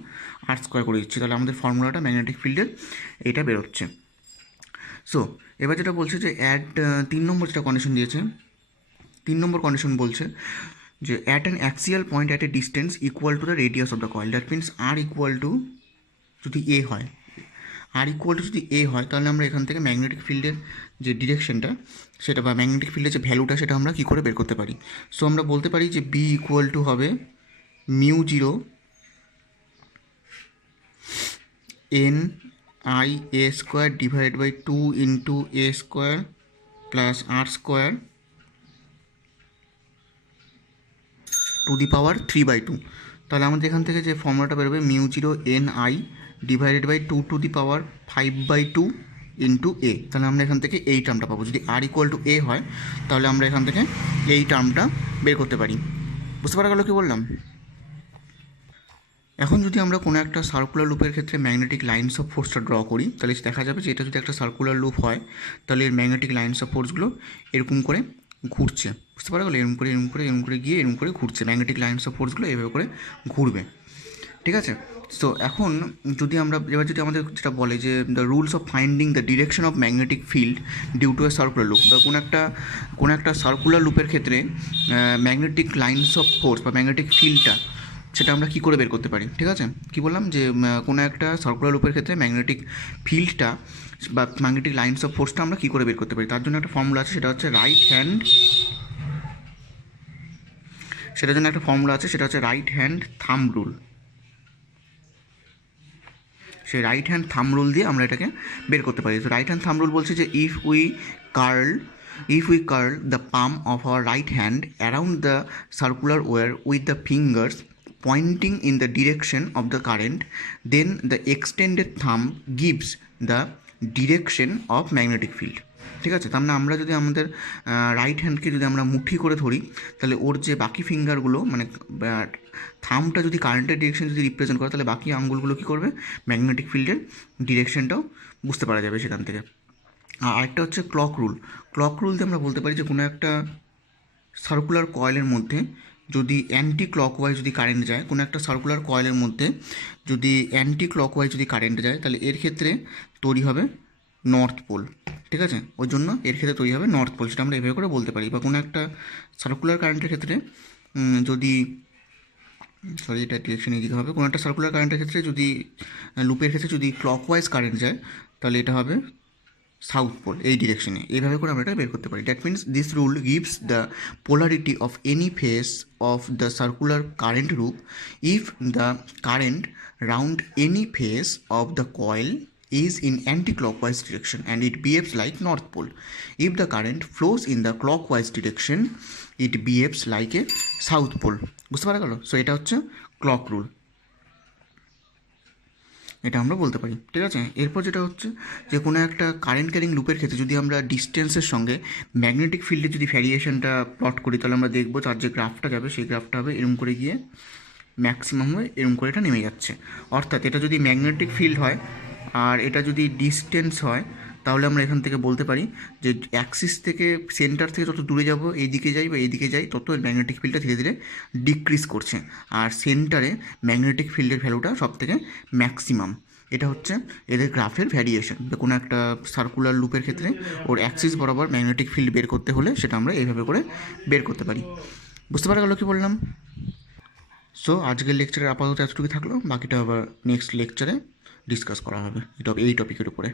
আর স্কোয়ার করে দিচ্ছি, তাহলে আমাদের ফর্মুলাটা ম্যাগনেটিক ফিল্ডের এটা বেরোচ্ছে। সো এবার যেটা বলছে যে অ্যাট 3 নম্বর যেটা কন্ডিশন দিয়েছে, 3 নম্বর কন্ডিশন বলছে যে at an axial point at a distance equal to the radius of the coil, that means r equal to যদি এ হয়, আর ইকুয়াল টু যদি এ হয় তাহলে আমরা এখান থেকে ম্যাগনেটিক ফিল্ডের যে ডিরেকশনটা সেটা বা ম্যাগনেটিক ফিল্ডের যে ভ্যালুটা সেটা আমরা কী করে বের করতে পারি। সো আমরা বলতে পারি যে বি ইকুয়াল টু হবে mu zero N I a square divide by 2 into a square plus r square to the power 3/2। তাহলে আমাদের এখান থেকে যে ফর্মুলাটা বেরোবে mu zero N I divided by 2 to the power 5/2 into a. তাহলে আমরা এখান থেকে এই টার্মটা পাবো, যদি আর ইকুয়াল টু এ হয় তাহলে আমরা এখান থেকে এই টার্মটা বের করতে পারি। বুঝতে পারা গেল কী বললাম? এখন যদি আমরা কোনো একটা সার্কুলার লুপের ক্ষেত্রে ম্যাগনেটিক লাইন্স অফ ফোর্সটা ড্র করি তাহলে দেখা যাবে যে এটা যদি একটা সার্কুলার লুপ হয় তাহলে এর ম্যাগনেটিক লাইন্স অফ ফোর্সগুলো এরকম করে ঘুরছে। বুঝতে পারা গেলো? এরকম করে এরকম করে এরকম করে গিয়ে এরকম করে ঘুরছে, ম্যাগনেটিক লাইন্স অফ ফোর্সগুলো এভাবে করে ঘুরবে। ঠিক আছে? সো এখন যদি আমরা এবার যদি আমাদের যেটা বলে যে the rules of finding the direction of magnetic field due to a circular loop, বা কোনো একটা সার্কুলার লুপের ক্ষেত্রে ম্যাগনেটিক লাইন্স অফ ফোর্স বা ম্যাগনেটিক ফিল্ডটা সেটা আমরা কী করে বের করতে পারি। ঠিক আছে? কী বললাম যে কোনো একটা সার্কুলার লুপের ক্ষেত্রে ম্যাগনেটিক ফিল্ডটা বা ম্যাগনেটিক লাইন্স অফ ফোর্সটা আমরা কী করে বের করতে পারি, তার জন্য একটা ফর্মুলা আছে, সেটা হচ্ছে রাইট হ্যান্ড, সেটার জন্য একটা ফর্মুলা আছে, সেটা হচ্ছে রাইট হ্যান্ড থাম্ব রুল। সেই রাইট হ্যান্ড থাম্ব রুল দিয়ে আমরা এটাকে বের করতে পারি। তো রাইট হ্যান্ড থাম্ব রুল বলছে যে if we curl the palm of our right hand around the circular wire with the fingers pointing in the direction of the current, then the extended thumb gives the direction of magnetic field. ঠিক আছে? তার মানে আমরা যদি আমাদের right হ্যান্ডকে যদি আমরা মুঠি করে ধরি তাহলে ওর যে বাকি ফিঙ্গারগুলো মানে থাম্বটা যদি কারেন্টের ডিরেকশন যদি রিপ্রেজেন্ট করে তাহলে বাকি আঙ্গুলগুলো কী করবে, ম্যাগনেটিক ফিল্ডের ডিরেকশনটাও বুঝতে পারা যাবে সেখান থেকে। আর আরেকটা হচ্ছে ক্লক রুল। ক্লক রুল দিয়ে আমরা বলতে পারি যে কোনো একটা সার্কুলার কয়েলের মধ্যে যদি অ্যান্টি ক্লকওয়াইজ যদি কারেন্ট যায়, কোনো একটা সার্কুলার কয়েলের মধ্যে যদি অ্যান্টি ক্লকওয়াইজ যদি কারেন্ট যায় তাহলে এর ক্ষেত্রে তৈরি হবে নর্থ পোল। ঠিক আছে? ওই জন্য এর ক্ষেত্রে তৈরি হবে নর্থ পোল, সেটা আমরা এভাবে করে বলতে পারি। বা কোনো একটা সার্কুলার কারেন্টের ক্ষেত্রে যদি এটা ডিরেকশন এদিকে হবে, কোনো একটা সার্কুলার কারেন্টের ক্ষেত্রে যদি লুপের ক্ষেত্রে যদি ক্লকওয়াইজ কারেন্ট যায় তাহলে এটা হবে সাউথ পোল, এই ডিরেকশনে। এইভাবে করে আমরা এটা বের করতে পারি। That means this rule gives the polarity of any face of the circular current loop if the current round any face of the coil is in anti-clockwise direction and it behaves like north pole. If the current flows in the clockwise direction it behaves like a south pole. বুঝতে পারা গেল? So এটা হচ্ছে clock rule, এটা আমরা বলতে পারি। ঠিক আছে? এরপর যেটা হচ্ছে যে কোনো একটা কারেন্ট ক্যারিং লুপের ক্ষেত্রে যদি আমরা ডিস্টেন্সের সঙ্গে ম্যাগনেটিক ফিল্ডের যদি ভ্যারিয়েশনটা প্লট করি তাহলে আমরা দেখবো তার যে গ্রাফটা যাবে সেই গ্রাফটা হবে এরকম করে গিয়ে ম্যাক্সিমাম হয়ে এরকম করে এটা নেমে যাচ্ছে। অর্থাৎ এটা যদি ম্যাগনেটিক ফিল্ড হয় আর এটা যদি ডিস্টেন্স হয় তাহলে আমরা এখান থেকে বলতে পারি যে অ্যাক্সিস থেকে সেন্টার থেকে যত দূরে যাব এইদিকে যাই বা এইদিকে যাই তত ম্যাগনেটিক ফিল্ডটা ধীরে ধীরে ডিক্রিজ করছে, আর সেন্টারে ম্যাগনেটিক ফিল্ডের ভ্যালুটা সব থেকে ম্যাক্সিমাম। এটা হচ্ছে এদের গ্রাফের ভ্যারিয়েশন। কোনো একটা সার্কুলার লুপের ক্ষেত্রে ওর অ্যাক্সিস বরাবর ম্যাগনেটিক ফিল্ড বের করতে হলে সেটা আমরা এইভাবে করে বের করতে পারি। বুঝতে পারা গেল কি বললাম? সো আজকের লেকচারে আপাতত এতটুকু থাকলো, বাকিটা আবার নেক্সট লেকচারে ডিসকাস করা হবে এই টপিকের উপরে।